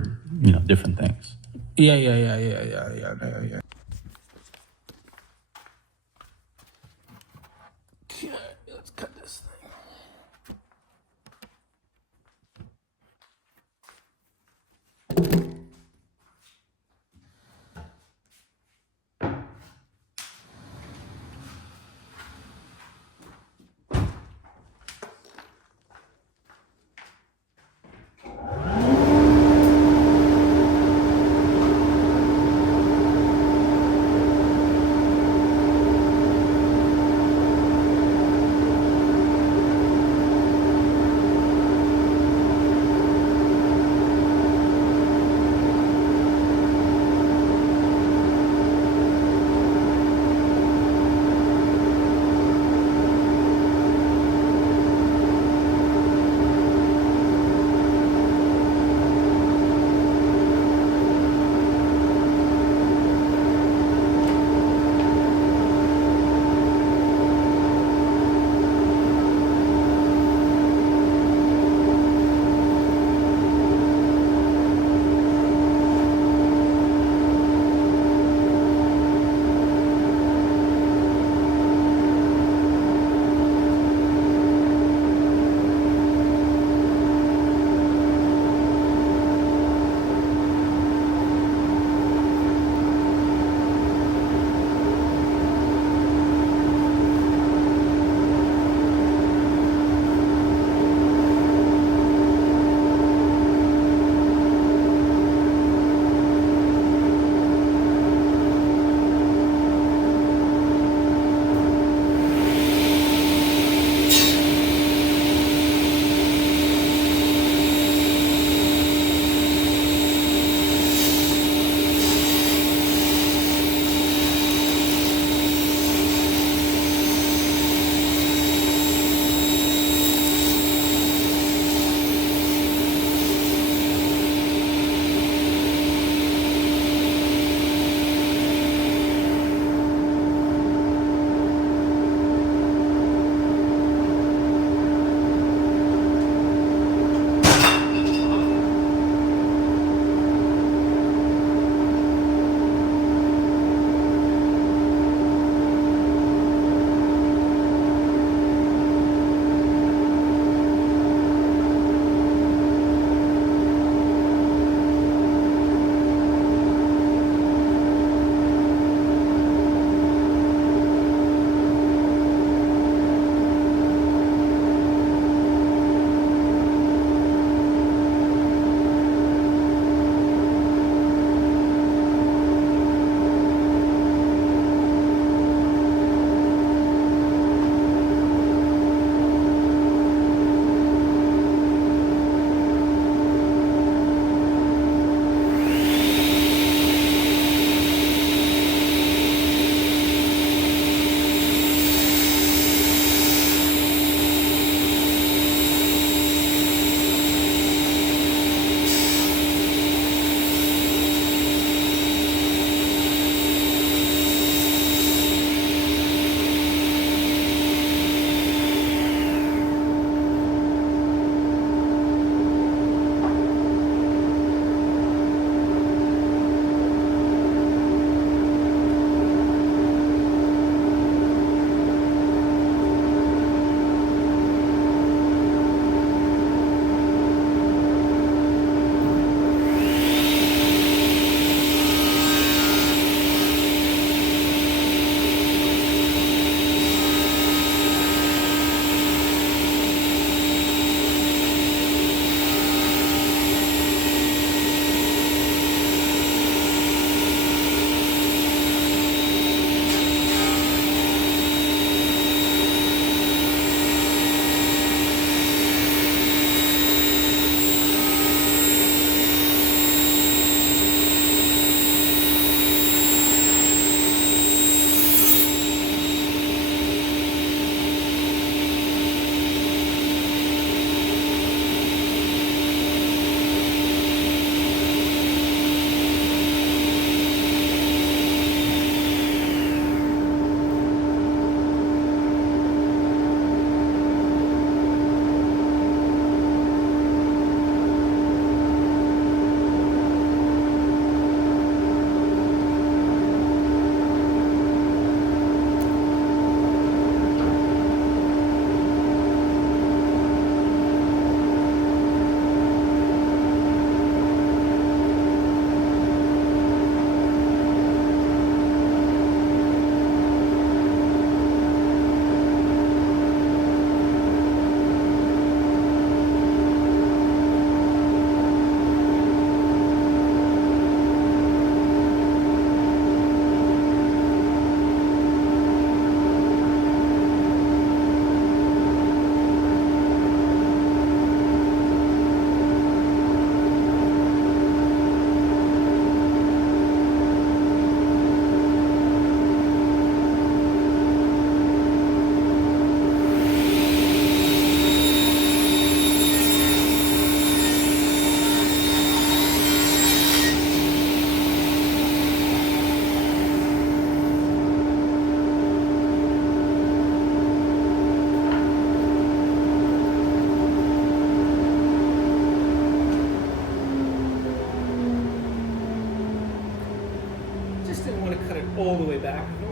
different things. Yeah. Let's cut this thing.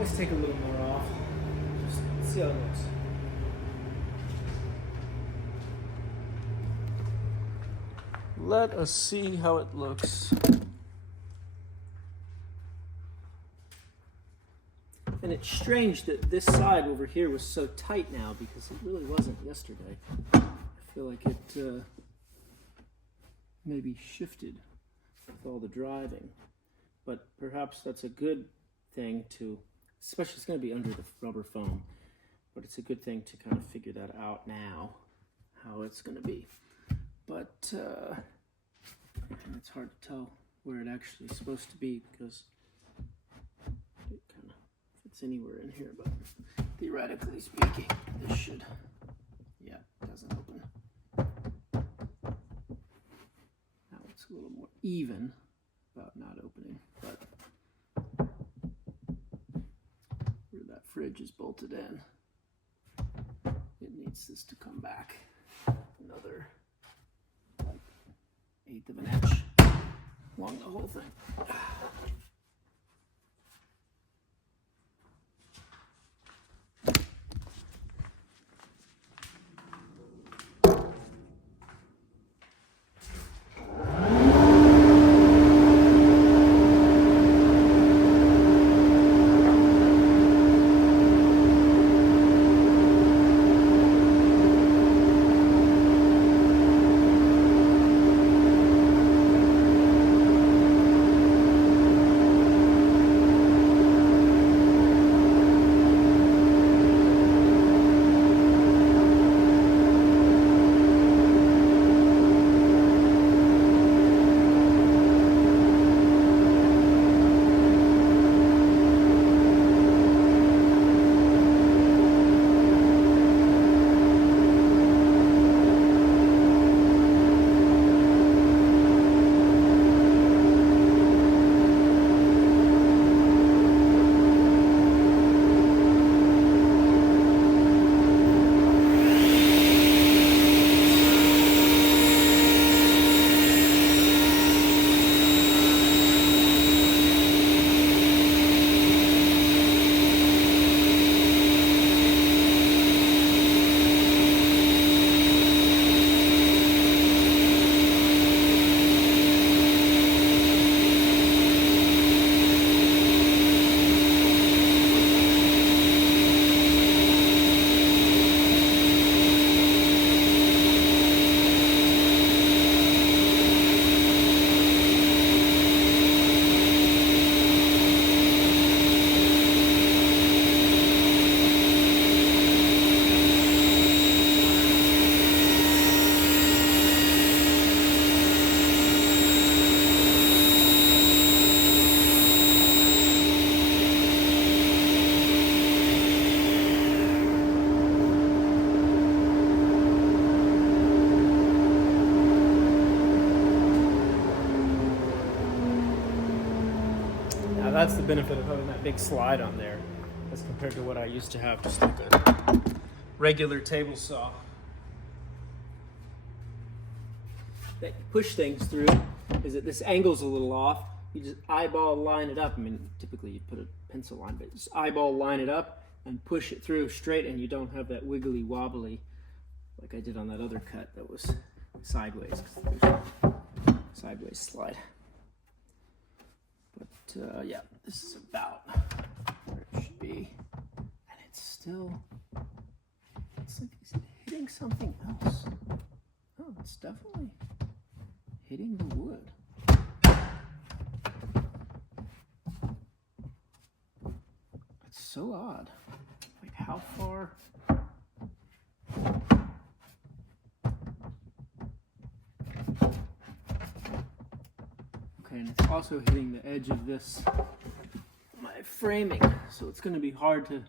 Let's take a little more off. Just see how it looks. Let us see how it looks. And it's strange that this side over here was so tight now because it really wasn't yesterday. I feel like it maybe shifted with all the driving. But perhaps that's a good thing to, especially it's going to be under the rubber foam, but it's a good thing to kind of figure that out now, how it's going to be. But it's hard to tell where it actually is supposed to be because it kind of fits anywhere in here, but theoretically speaking, this should, yeah, it doesn't open. Now it's a little more even about not opening, but where that fridge is bolted in, it needs this to come back another like 1/8 of an inch along the whole thing. That's the benefit of having that big slide on there as compared to what I used to have, just like a regular table saw that you push things through. Is that this angle's a little off, you just eyeball line it up. I mean, typically you put a pencil line, but just eyeball line it up and push it through straight, and you don't have that wiggly wobbly like I did on that other cut that was sideways, 'cause there's a sideways slide. But yeah, this is about where it should be, and it's still, it's like, is it hitting something else? Oh, it's definitely hitting the wood. It's so odd. Like, how far? Okay, and it's also hitting the edge of this, my framing, so it's going to be hard to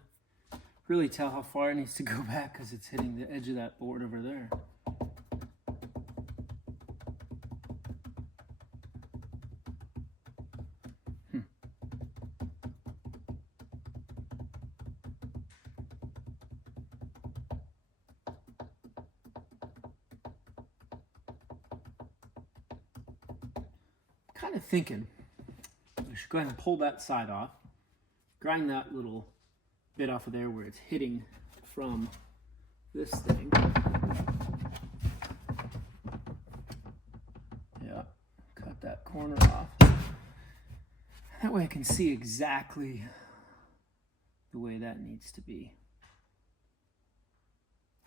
really tell how far it needs to go back because it's hitting the edge of that board over there. Kind of thinking I should go ahead and pull that side off grind that little bit off of there where it's hitting from this thing. Yeah, cut that corner off. That way I can see exactly the way that needs to be.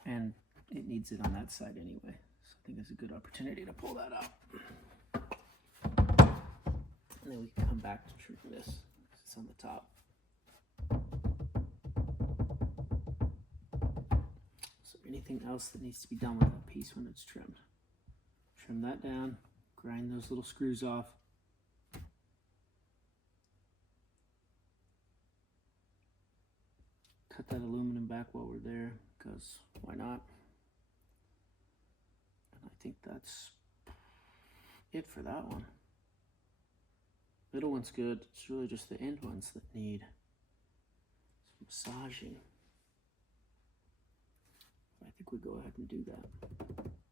And it needs it on that side anyway. So I think it's a good opportunity to pull that out. And then we can come back to trim this. It's on the top. So anything else that needs to be done with that piece when it's trimmed. Trim that down, grind those little screws off. Cut that aluminum back while we're there, because why not? And I think that's it for that one. Middle one's good. It's really just the end ones that need some massaging. I think we go ahead and do that.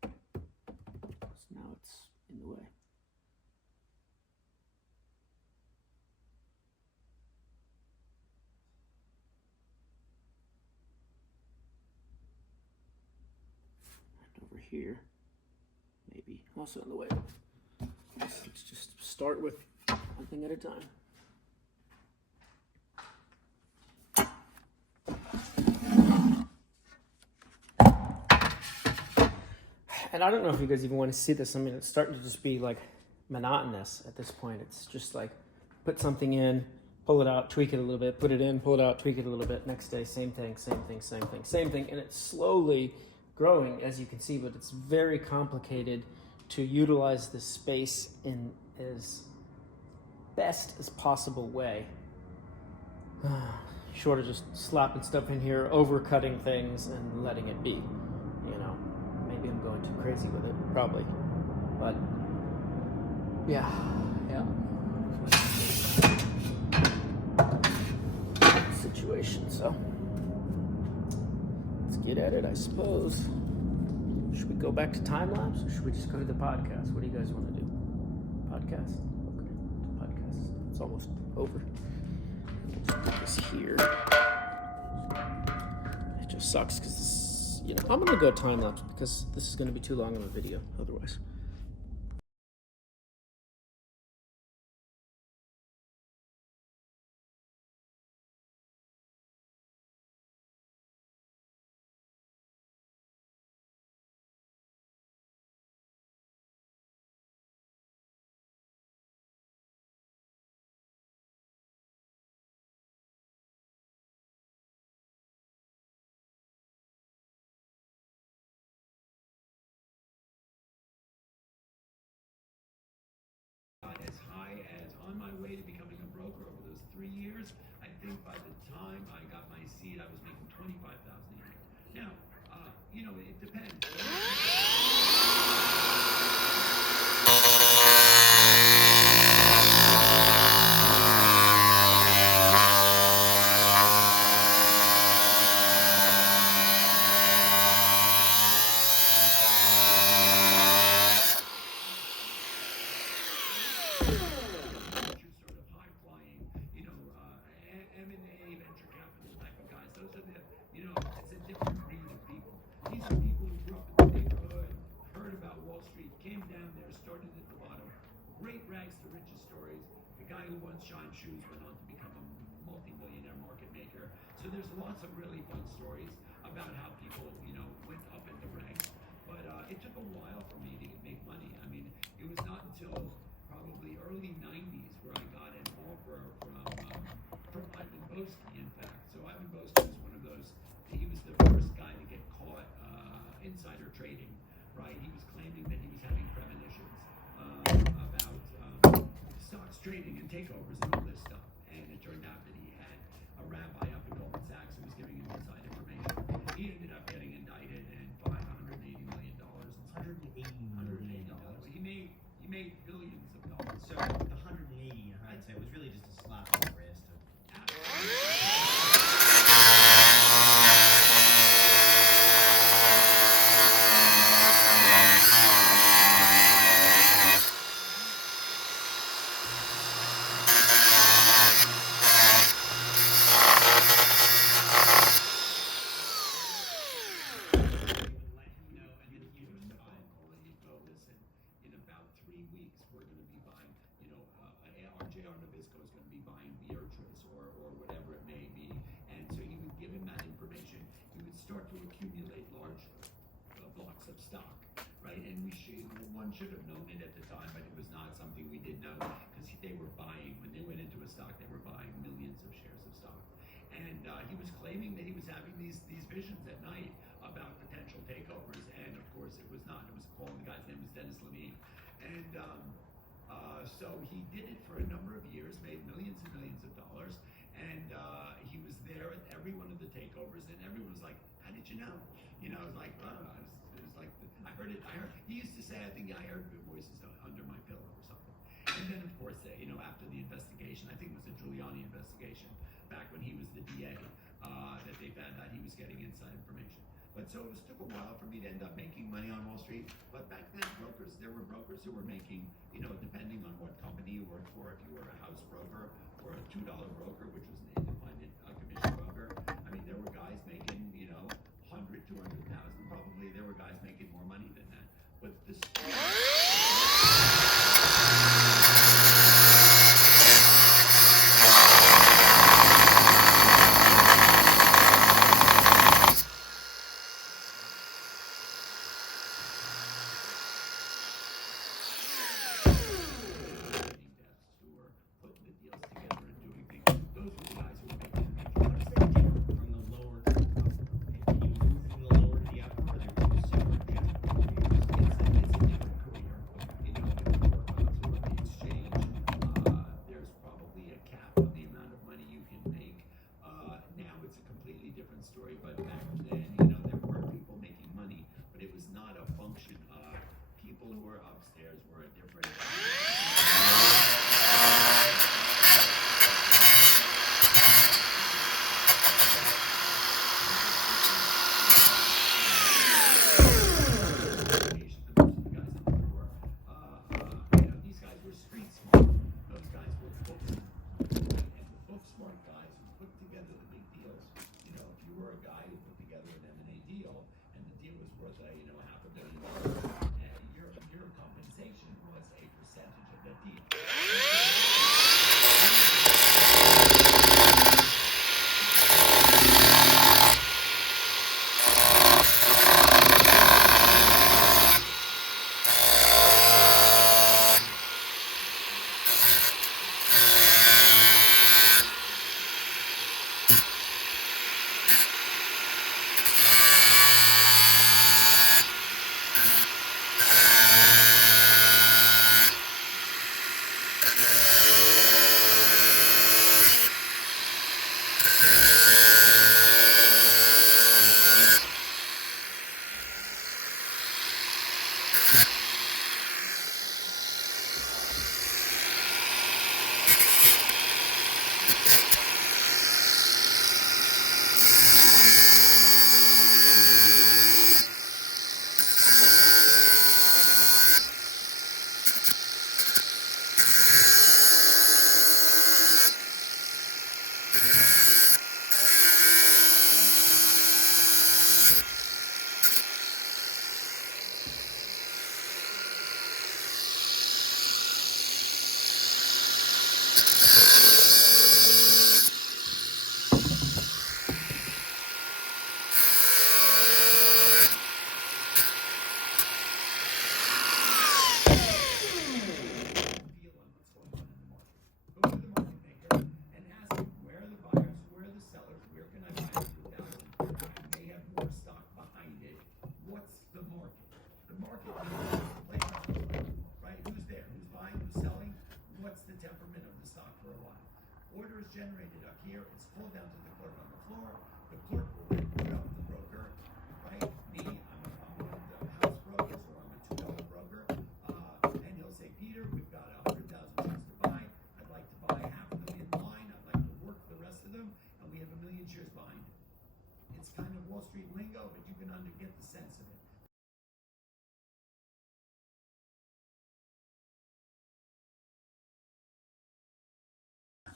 So now it's in the way. Here, maybe also in the way. Let's just start with one thing at a time. And I don't know if you guys even want to see this. I mean, it's starting to just be like monotonous at this point. It's just like put something in, pull it out, tweak it a little bit, put it in, pull it out, tweak it a little bit. Next day, same thing, same thing, same thing, same thing. And it's slowly growing, as you can see, but it's very complicated to utilize this space in as best as possible way. Short of just slapping stuff in here, overcutting things, and letting it be. You know, maybe I'm going too crazy with it, probably. But yeah. Situation, so let's get at it, I suppose. Should we go back to time lapse, or should we just go to the podcast? What do you guys want to do? Podcast? Okay, podcast. It's almost over. We'll just put this here. It just sucks because, you know, I'm gonna go time lapse because this is gonna be too long of a video otherwise. As high as on my way to becoming a broker over those 3 years. I think by the time I got my seat, I was making $25,000 a year. Now, you know, it depends. Shine Shoes went on to become a multi-millionaire market maker. So there's lots of really fun stories about how people, you know, went up in the ranks. But it took a while for me to make money. I mean, it was not until probably early 90s where I got an offer from Ivan Boesky, in fact. So Ivan Boesky was one of those, he was the first guy to get caught insider trading, right? He was claiming that he was having premonitions about stocks trading and takeovers and all this stuff. And it turned out that he had a rabbi up at Goldman Sachs who was giving him inside information. He ended up getting indicted and fined $180 million. $180 million. He made billions of dollars. So the 180 in hindsight was really just a slap on the wrist. we're going to be buying, RJR Nabisco is going to be buying Beatrice or whatever it may be. And so he would give him that information. He would start to accumulate large blocks of stock, right? And one should have known it at the time, but it was not something we did know, because they were buying, when they went into a stock, they were buying millions of shares of stock. And he was claiming that he was having these visions at night about potential takeovers, and of course it was not. It was called, the guy's name was Dennis Levine. And so he did it for a number of years, made millions and millions of dollars, and he was there at every one of the takeovers, and everyone was like, how did you know? It was like, it was like, I heard it, he used to say, I think I heard voices under my pillow or something. And then of course, after the investigation, I think it was the Giuliani investigation, back when he was the DA, that they found out he was getting inside information. But so it took a while for me to end up making money on Wall Street. But back then, there were brokers who were making, depending on what company you worked for, if you were a house broker or a $2 broker, which was an independent commission broker. I mean, there were guys making, 100, 200,000. Probably there were guys making more money than that. But this. Story, but back then, there were people making money, but it was not a function of people who were upstairs were a different. These guys were street smart. Those guys were book smart, and the book smart guys who put together the big deals. If you were a guy who put together an M&A deal, and the deal was worth $500 million, your compensation was a percentage of that deal. Generated up here, it's pulled down to the clerk on the floor. The clerk will then put up the broker, right? Me, I'm one of the house brokers, or I'm a $2 broker, and he'll say, Peter, we've got 100,000 shares to buy. I'd like to buy half of them in line. I'd like to work the rest of them, and we have 1 million shares behind it. It's kind of Wall Street lingo, but you can get the sense of it.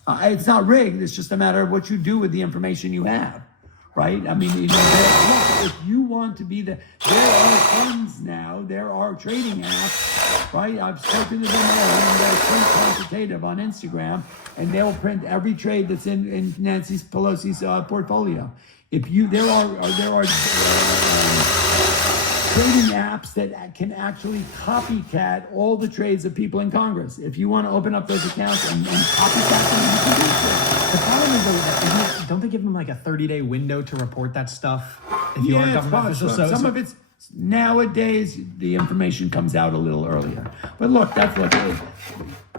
It's not rigged. It's just a matter of what you do with the information you have. right? I mean, you know, look, if you want to be there are funds now, there are trading apps, right? I've spoken to them all, and they're print quantitative on Instagram, and they'll print every trade that's in Nancy Pelosi's portfolio. If you, there are trading apps that can actually copycat all the trades of people in Congress. If you want to open up those accounts and copycat them, you can do so. The problem is, though, don't they give them like a 30-day window to report that stuff if you are a government official? So some of it's nowadays the information comes out a little earlier. But look, that's what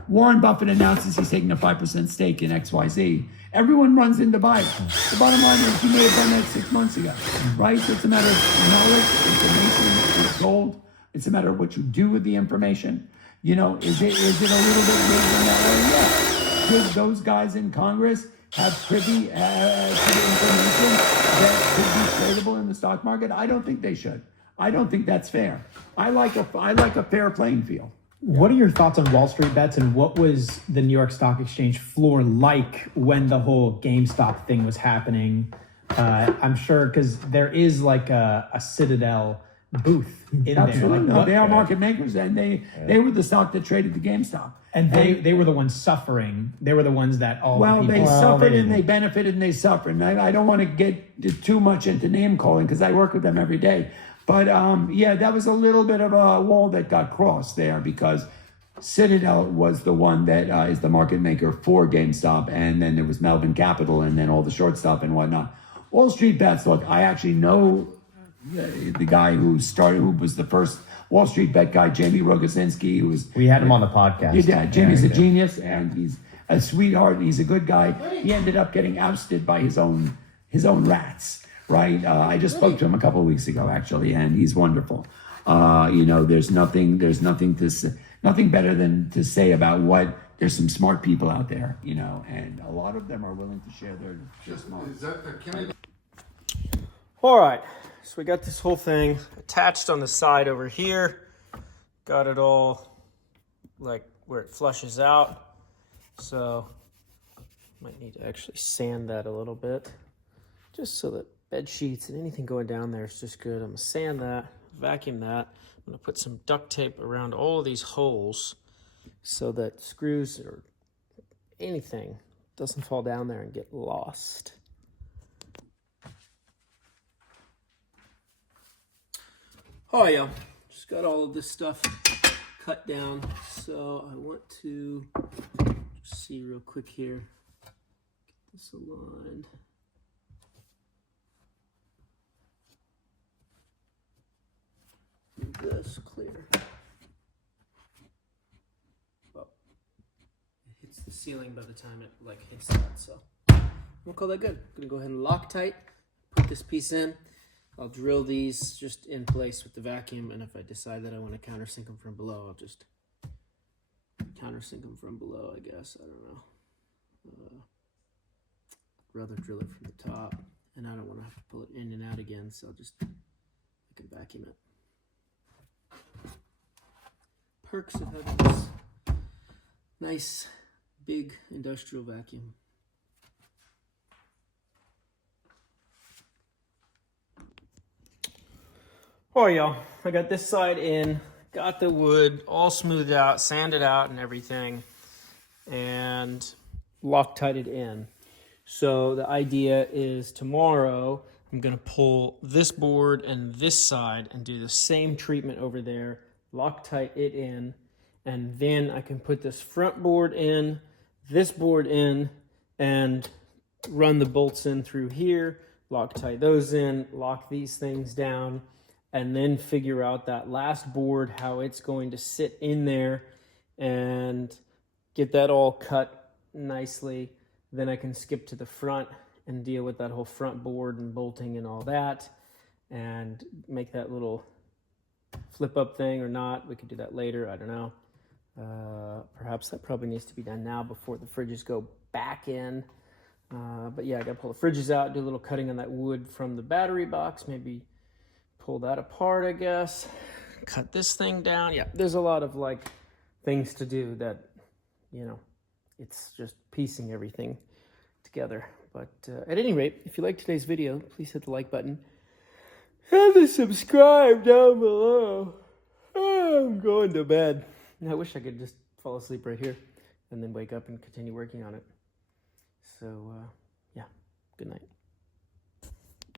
Warren Buffett announces he's taking a 5% stake in XYZ. Everyone runs in to buy it. The bottom line is he may have done that 6 months ago, right? So it's a matter of knowledge, information, it's gold. It's a matter of what you do with the information. You know, is it a little bit bigger than that way? Yeah. Could those guys in Congress have privy to the information that could be tradable in the stock market? I don't think they should. I don't think that's fair. I like a fair playing field. What are your thoughts on Wall Street bets, and what was the New York Stock Exchange floor like when the whole GameStop thing was happening? I'm sure because there is like a Citadel booth in Absolutely. there. Like, No, they are market makers, and they were the stock that traded the GameStop. And they were the ones suffering. They were the ones that all the people... They suffered and they benefited and they suffered. And I don't want to get too much into name calling because I work with them every day. But yeah, that was a little bit of a wall that got crossed there because Citadel was the one that is the market maker for GameStop. And then there was Melvin Capital and then all the short stuff and whatnot. Wall Street bets, look, I actually know the guy who was the first Wall Street bet guy, Jamie Rogosinski, we had him on the podcast. Yeah, Jamie's a genius and he's a sweetheart. He's a good guy. He ended up getting ousted by his own rats. Right, I just spoke to him a couple of weeks ago, actually, and he's wonderful. You know, there's nothing better than to say about what. There's some smart people out there, you know, and a lot of them are willing to share their smarts. All right, so we got this whole thing attached on the side over here. Got it all like where it flushes out. So might need to actually sand that a little bit, just so that bed sheets and anything going down there is just good. I'm gonna sand that, vacuum that. I'm gonna put some duct tape around all of these holes so that screws or anything doesn't fall down there and get lost. Oh yeah, just got all of this stuff cut down. So I want to just see real quick here, get this aligned. This clear. Well, it hits the ceiling by the time it hits that, so we'll call that good. I'm gonna go ahead and Loctite, put this piece in. I'll drill these just in place with the vacuum, and if I decide that I want to countersink them from below, I'll just countersink them from below, I guess. I don't know. I'd rather drill it from the top, and I don't want to have to pull it in and out again, so I can vacuum it. Perks of having this nice, big industrial vacuum. Oh, y'all, I got this side in, got the wood all smoothed out, sanded out and everything, and Loctited in. So the idea is tomorrow I'm gonna pull this board and this side and do the same treatment over there, Loctite it in, and then I can put this front board in, this board in, and run the bolts in through here, Loctite those in, lock these things down, and then figure out that last board, how it's going to sit in there, and get that all cut nicely. Then I can skip to the front and deal with that whole front board and bolting and all that, and make that little flip up thing or not. We could do that later, I don't know. Perhaps that probably needs to be done now before the fridges go back in. But yeah, I gotta pull the fridges out, do a little cutting on that wood from the battery box, maybe pull that apart, I guess. Cut this thing down. Yeah, there's a lot of things to do that, it's just piecing everything together. But at any rate, if you liked today's video, please hit the like button and the subscribe down below. I'm going to bed. I wish I could just fall asleep right here and then wake up and continue working on it. So, yeah, good night.